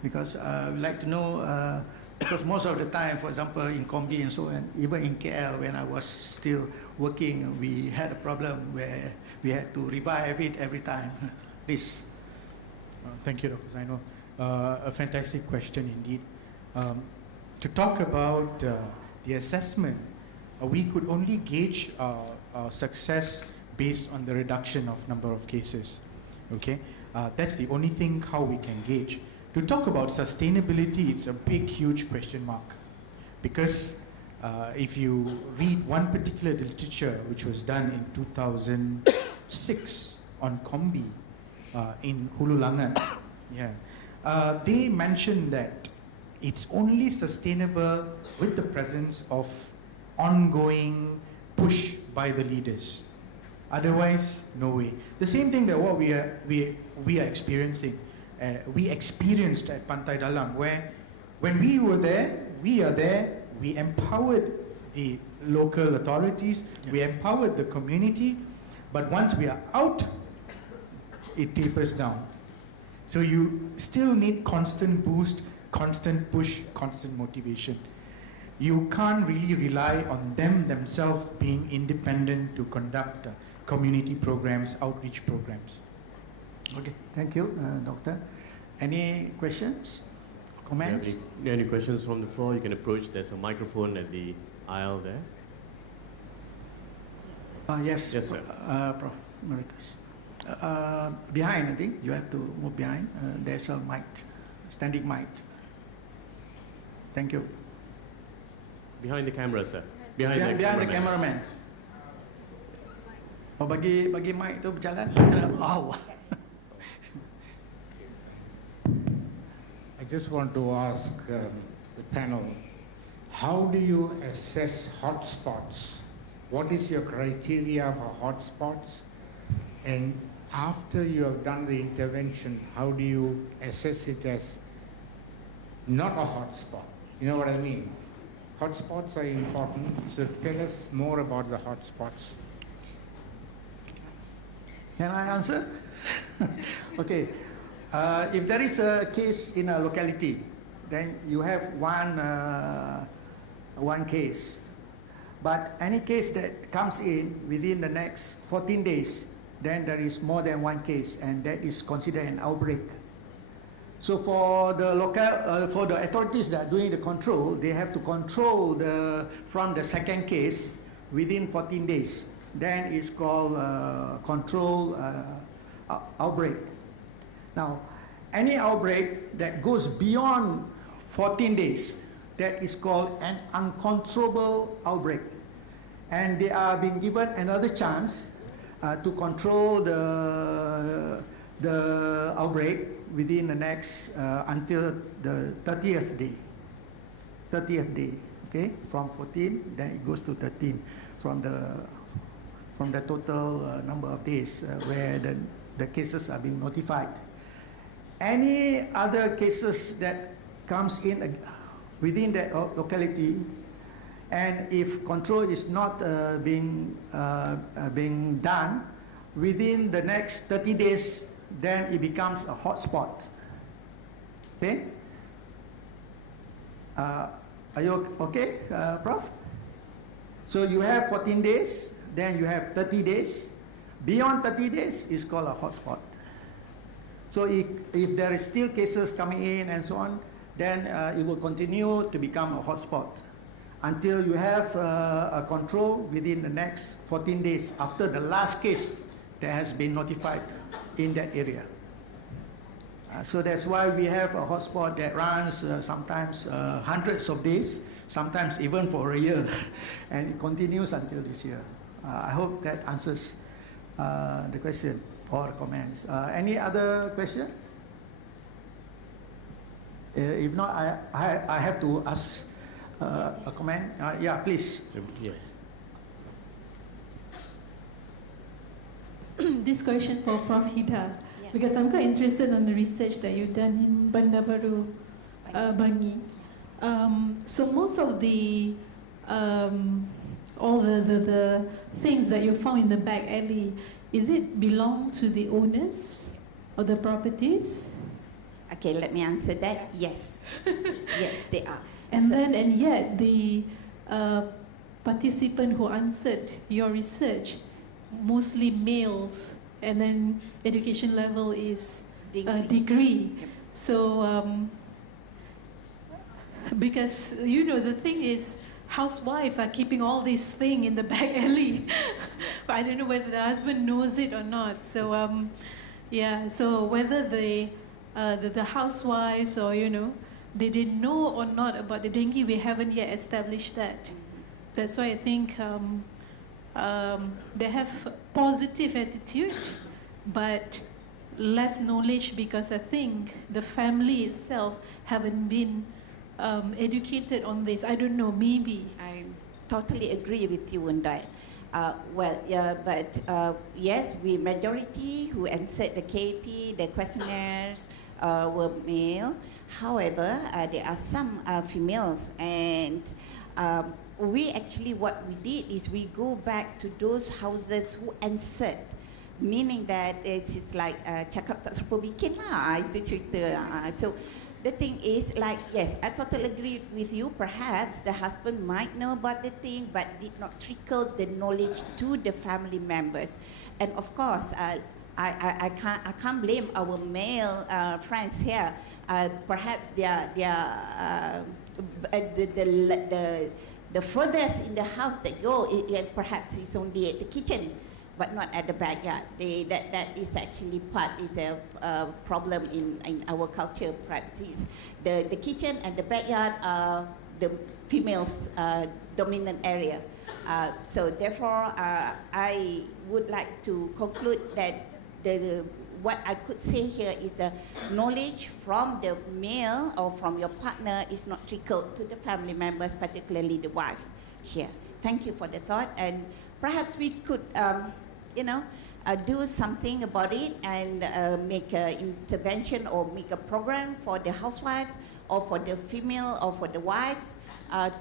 Because we'd like to know, because most of the time, for example, in Combi and so on, even in KL, when I was still working, we had a problem where we had to revive it every time. Please. Thank you, Dr. Zainul. A fantastic question indeed. To talk about the assessment, we could only gauge our success based on the reduction of number of cases. Okay, that's the only thing how we can gauge. To talk about sustainability, it's a big, huge question mark, because if you read one particular literature which was done in 2006 on Combi in Hulu Langan, they mentioned that it's only sustainable with the presence of ongoing push by the leaders. Otherwise, no way. The same thing that what we are experiencing, we experienced at Pantai Dalam, where when we were there, we empowered the local authorities, we empowered the community, but once we are out, it tapers down. So you still need constant boost, constant push, constant motivation. You can't really rely on them themselves being independent to conduct community programs, outreach programs. Okay, thank you, Doctor. Any questions, comments? Any questions from the floor? You can approach. There's a microphone at the aisle there. Yes, Yes, sir. Prof. Emeritus. Behind, I think you have to move behind. There's a mic, standing mic. Thank you. Behind the camera, sir. Behind the cameraman. Oh, bagi mic tu berjalan. Oh. I just want to ask the panel, how do you assess hotspots? What is your criteria for hotspots? And after you have done the intervention, how do you assess it as not a hotspot? You know what I mean? Hotspots are important, so tell us more about the hotspots. Can I answer? Okay. If there is a case in a locality, then you have one case. But any case that comes in within the next 14 days, then there is more than one case, and that is considered an outbreak. So for the for the authorities that are doing the control, they have to control from the second case within 14 days. Then it's called control outbreak. Now, any outbreak that goes beyond 14 days, that is called an uncontrollable outbreak. And they are being given another chance to control the outbreak within the next, until the 30th day. 30th day, okay? From 14, then it goes to 13 from the total number of days where the cases are being notified. Any other cases that comes in within that locality, and if control is not being done within the next 30 days, then it becomes a hotspot. Okay? Are you okay, Prof? So you have 14 days, then you have 30 days. Beyond 30 days is called a hotspot. So if there is still cases coming in and so on, then it will continue to become a hotspot until you have a control within the next 14 days after the last case that has been notified in that area. So that's why we have a hotspot that runs sometimes hundreds of days, sometimes even for a year, and it continues until this year. I hope that answers the question or comments. Any other question? If not, I have to ask a comment. Yeah, please. Yes. This question for Prof. Hida, because I'm quite interested on the research that you've done in Bandar Baru, Bangi. So most of the all the things that you found in the back alley, is it belong to the owners of the properties? Okay, let me answer that. Yes. Yes, they are. And yet the participant who answered your research, mostly males, and then education level is degree. Yep. So because you know the thing is, housewives are keeping all these things in the back alley. But I don't know whether the husband knows it or not. So yeah, so whether the housewives, or you know, they didn't know or not about the dengue, we haven't yet established that. That's why I think they have positive attitude, but less knowledge, because I think the family itself haven't been educated on this. I don't know, maybe. totally agree with you on that. Yes, we majority who answered the KP, the questionnaires were male. However, there are some females, and we actually, what we did is we go back to those houses who answered, meaning that it is like cakap tak serupa bikin lah, itu cerita. So the thing is, like, yes, I totally agree with you. Perhaps the husband might know about the thing, but did not trickle the knowledge to the family members. And of course, I can't blame our male friends here. Perhaps the furthest in the house they go, perhaps it's only at the kitchen, but not at the backyard. That is actually a problem in our culture practice. The kitchen and the backyard are the females' dominant area. So therefore, I would like to conclude that what I could say here is the knowledge from the male or from your partner is not trickled to the family members, particularly the wives here. Thank you for the thought, and perhaps we could, do something about it and make an intervention or make a program for the housewives or for the female or for the wives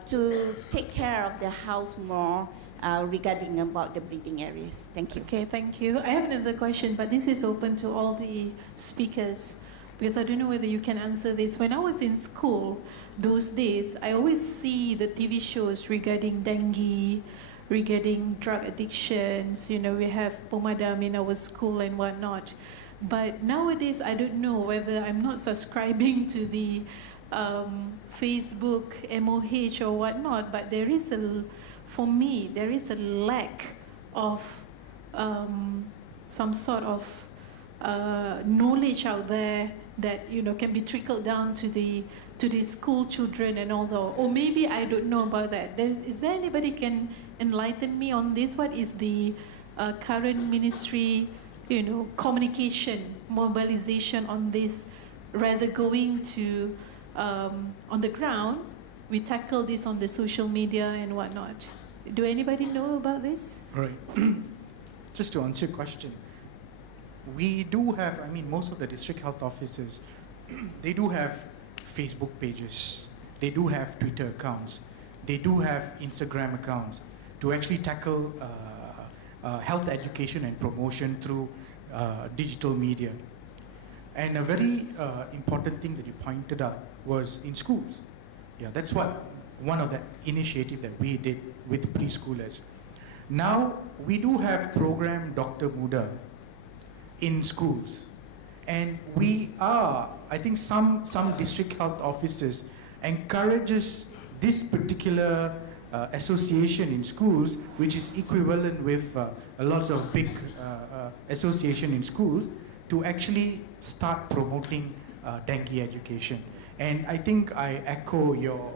to take care of the house more regarding about the breeding areas. Thank you. Okay, thank you. I have another question, but this is open to all the speakers, because I don't know whether you can answer this. When I was in school, those days, I always see the TV shows regarding dengue, regarding drug addictions. You know, we have Pomadam in our school and whatnot. But nowadays, I don't know whether I'm not subscribing to the Facebook, MOH or whatnot, but for me, there is a lack of some sort of knowledge out there that, you know, can be trickled down to the school children and all that. Or maybe I don't know about that. Is there anybody can enlighten me on this? What is the current ministry, you know, communication, mobilization on this, rather going to on the ground? We tackle this on the social media and whatnot. Do anybody know about this? All right. Just to answer your question, we do have, most of the district health officers, they do have Facebook pages, they do have Twitter accounts, they do have Instagram accounts to actually tackle health education and promotion through digital media. And a very important thing that you pointed out was in schools. Yeah, that's one of the initiatives that we did with preschoolers. Now, we do have program Dr. Muda in schools. And we are, I think some district health officers encourages this particular association in schools, which is equivalent with a lot of big association in schools, to actually start promoting dengue education. And I think I echo your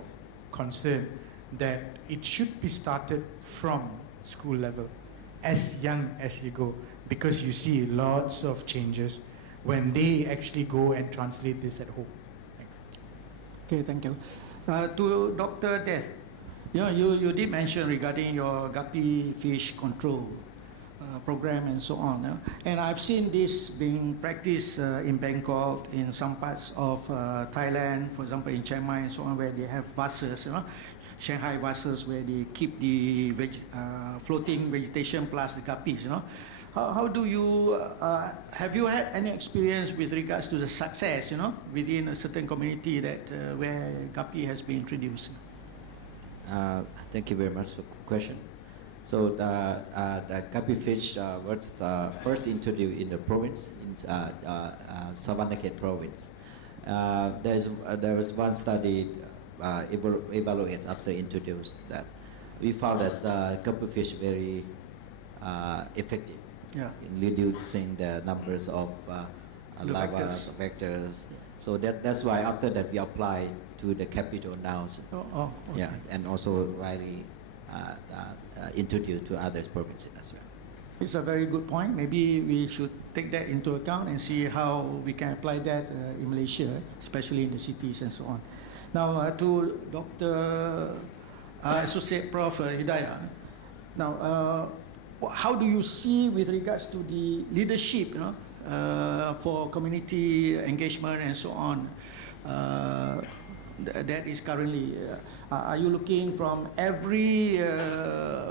concern that it should be started from school level, as young as you go, because you see lots of changes when they actually go and translate this at home. Thanks. Okay, thank you. To Dr. Death, you did mention regarding your guppy fish control program and so on. And I've seen this being practiced in Bangkok, in some parts of Thailand, for example in Chiang Mai and so on, where they have vases, Shanghai vases, where they keep the floating vegetation plus the guppies. How do you, have you had any experience with regards to the success, within a certain community that where guppy has been introduced? Thank you very much for the question. So the guppy fish was first introduced in the province, in Savannakhet province. There was one study evaluated after introduced that we found that guppy fish very effective in reducing the numbers of larvae, vectors. So that's why after that we applied to the capital now. Okay. Yeah, and also widely introduced to other provinces as well. It's a very good point. Maybe we should take that into account and see how we can apply that in Malaysia, especially in the cities and so on. Now to Dr. Associate Prof. Hidayah. Now, how do you see with regards to the leadership, for community engagement and so on? That is currently. Are you looking from every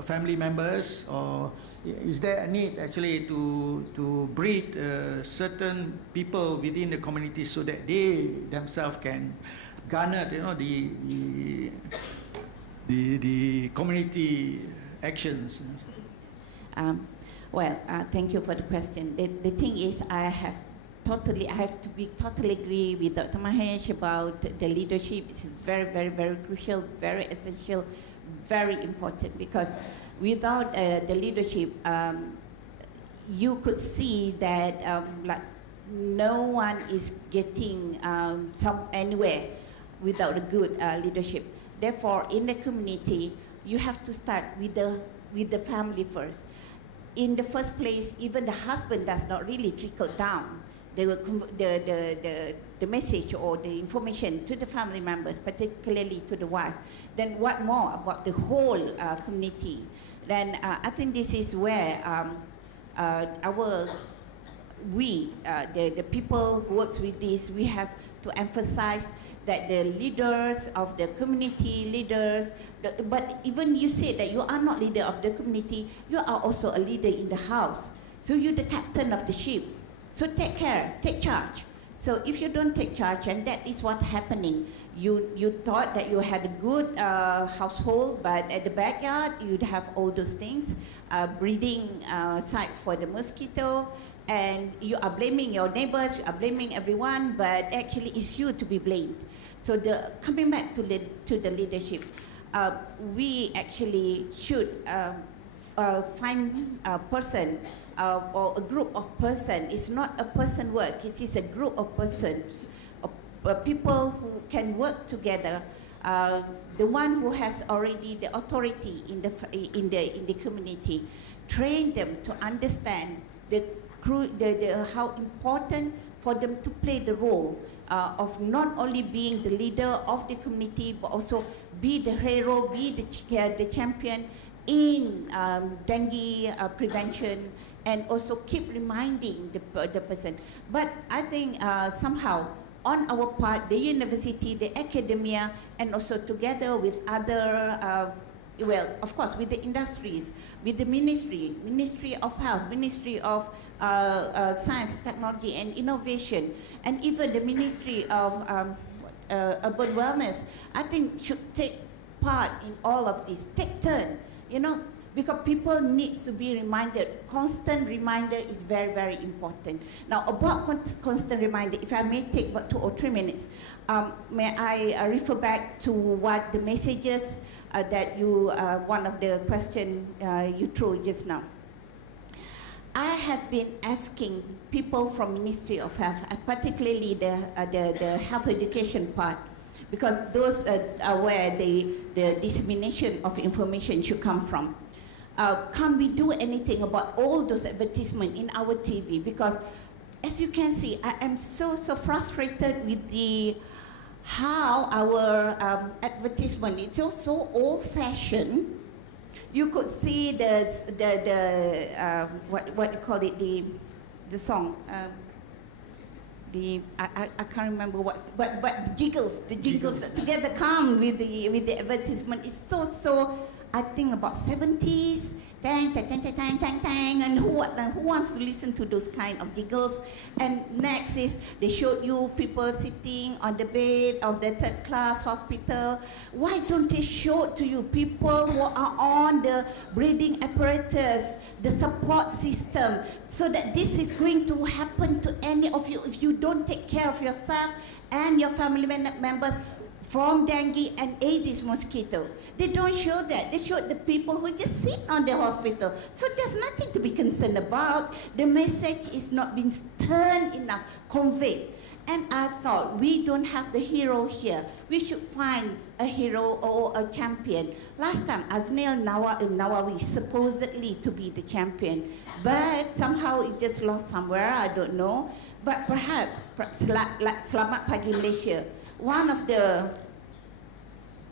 family members, or is there a need actually to breed certain people within the community so that they themselves can garner, the community actions? Thank you for the question. The thing is, I have to be totally agree with Dr. Mahesh about the leadership. It's very, very, very crucial, very essential, very important, because without the leadership, you could see that like no one is getting anywhere without a good leadership. Therefore, in the community, you have to start with the family first. In the first place, even the husband does not really trickle down the message or the information to the family members, particularly to the wife. Then what more about the whole community? Then I think this is where the people who work with this, we have to emphasize that the leaders of the community, but even you say that you are not leader of the community, you are also a leader in the house. So you're the captain of the ship. So take care, take charge. So if you don't take charge, and that is what's happening, you thought that you had a good household, but at the backyard you'd have all those things, breeding sites for the mosquito, and you are blaming your neighbors, you are blaming everyone, but actually it's you to be blamed. So coming back to the leadership, we actually should find a person or a group of persons. It's not a person work, it is a group of persons, people who can work together. The one who has already the authority in the community, train them to understand how important for them to play the role of not only being the leader of the community, but also be the hero, be the champion in dengue prevention, and also keep reminding the person. But I think somehow on our part, the university, the academia, and also together with other, of course, with the industries, with the Ministry of Health, Ministry of Science, Technology and Innovation, and even the Ministry of Urban Wellness, I think should take part in all of this, take turn, because people need to be reminded. Constant reminder is very, very important. Now, about constant reminder, if I may take about 2 or 3 minutes, may I refer back to what the messages that you, one of the questions you threw just now. I have been asking people from Ministry of Health, particularly the health education part, because those are where the dissemination of information should come from. Can we do anything about all those advertisements in our TV? Because as you can see, I am so frustrated with how our advertisement is so old-fashioned. You could see what you call it, the song. I can't remember but jingles, the jingles that together come with the advertisement is so I think about 70s, tang, and who wants to listen to those kind of giggles? And next is they showed you people sitting on the bed of the 3rd class hospital. Why don't they show to you people who are on the breathing apparatus, the support system, so that this is going to happen to any of you if you don't take care of yourself and your family members from dengue and Aedes mosquito. They don't show that. They show the people who just sit on the hospital. So there's nothing to be concerned about. The message is not being stern enough, conveyed. And I thought, we don't have the hero here. We should find a hero or a champion. Last time, Aznil Nawawi supposedly to be the champion, but somehow it just lost somewhere, I don't know. But perhaps like Selamat Pagi Malaysia, one of the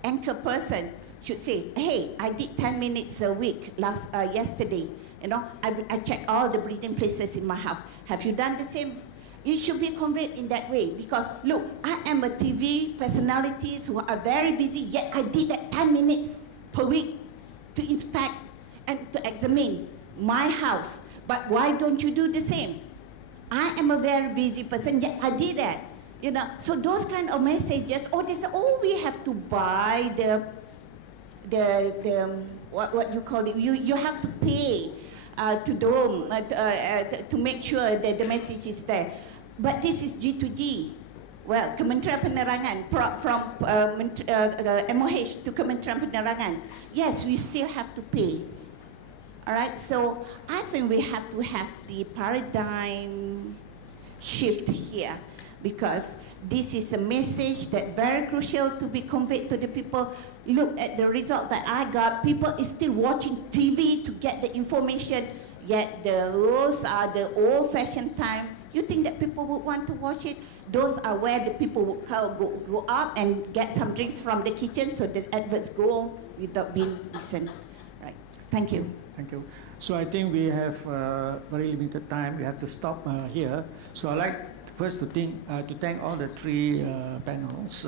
anchor person should say, hey, I did 10 minutes a week yesterday. You know, I checked all the breathing places in my house. Have you done the same? It should be conveyed in that way because, look, I am a TV personality who are very busy, yet I did that 10 minutes per week to inspect and to examine my house. But why don't you do the same? I am a very busy person, yet I did that. You know, so those kind of messages, or they say, oh, we have to buy what you call it, you have to pay to make sure that the message is there. But this is G2G. Well, Kementerian Penerangan, from MOH to Kementerian Penerangan. Yes, we still have to pay. All right, so I think we have to have the paradigm shift here because this is a message that very crucial to be conveyed to the people. Look at the result that I got. People is still watching TV to get the information, yet those are the old-fashioned time. You think that people would want to watch it? Those are where the people would go up and get some drinks from the kitchen so the adverts go without being listened. Right. Thank you. Thank you. So I think we have very limited time. We have to stop here. So I'd like first to thank all the three panels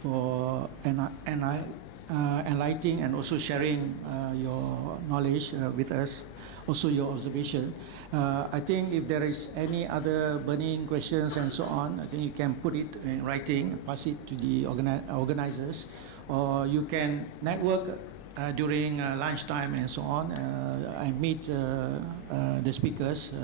for enlightening and also sharing your knowledge with us, also your observation. I think if there is any other burning questions and so on, I think you can put it in writing and pass it to the organizers, or you can network during lunchtime and so on. I meet the speakers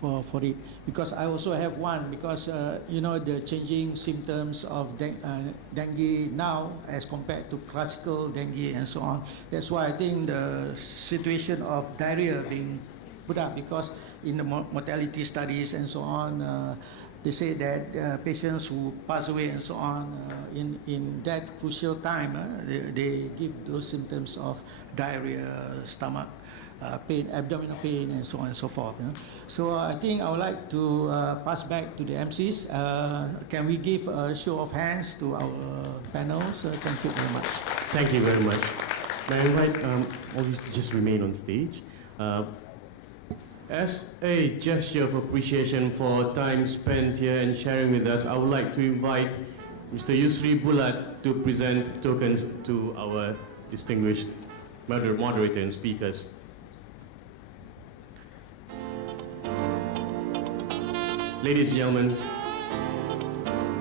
for it, because I also have one, because you know, the changing symptoms of dengue now as compared to classical dengue and so on. That's why I think the situation of diarrhea being put up, because in the mortality studies and so on, they say that patients who pass away and so on, in that crucial time, they give those symptoms of diarrhea, stomach pain, abdominal pain, and so on and so forth. So I think I would like to pass back to the MCs. Can we give a show of hands to our panels? Thank you very much. Thank you very much. May I invite all of you to just remain on stage. As a gesture of appreciation for time spent here and sharing with us, I would like to invite Mr. Yusri Bulat to present tokens to our distinguished moderator and speakers. Ladies and gentlemen,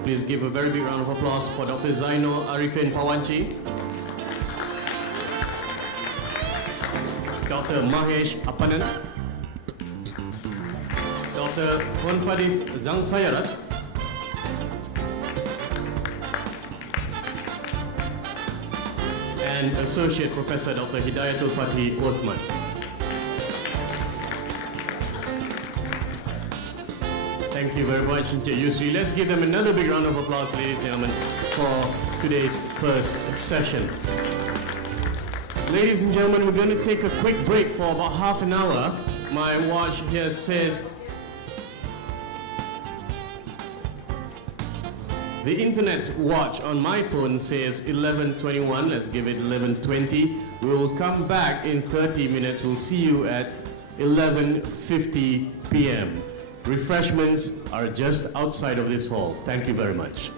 please give a very big round of applause for Dr. Zainul Arifin Pawanci, Dr. Mahesh Appanan, Dr. Khonpadith Zangsayarat, and Associate Professor Dr. Hidayatul Fatih Othman. Thank you very much, Yusri. Let's give them another big round of applause, ladies and gentlemen, for today's first session. Ladies and gentlemen, we're going to take a quick break for about half an hour. My watch here says the internet watch on my phone says 11:21. Let's give it 11:20. We will come back in 30 minutes. We'll see you at 11:50 p.m. Refreshments are just outside of this hall. Thank you very much.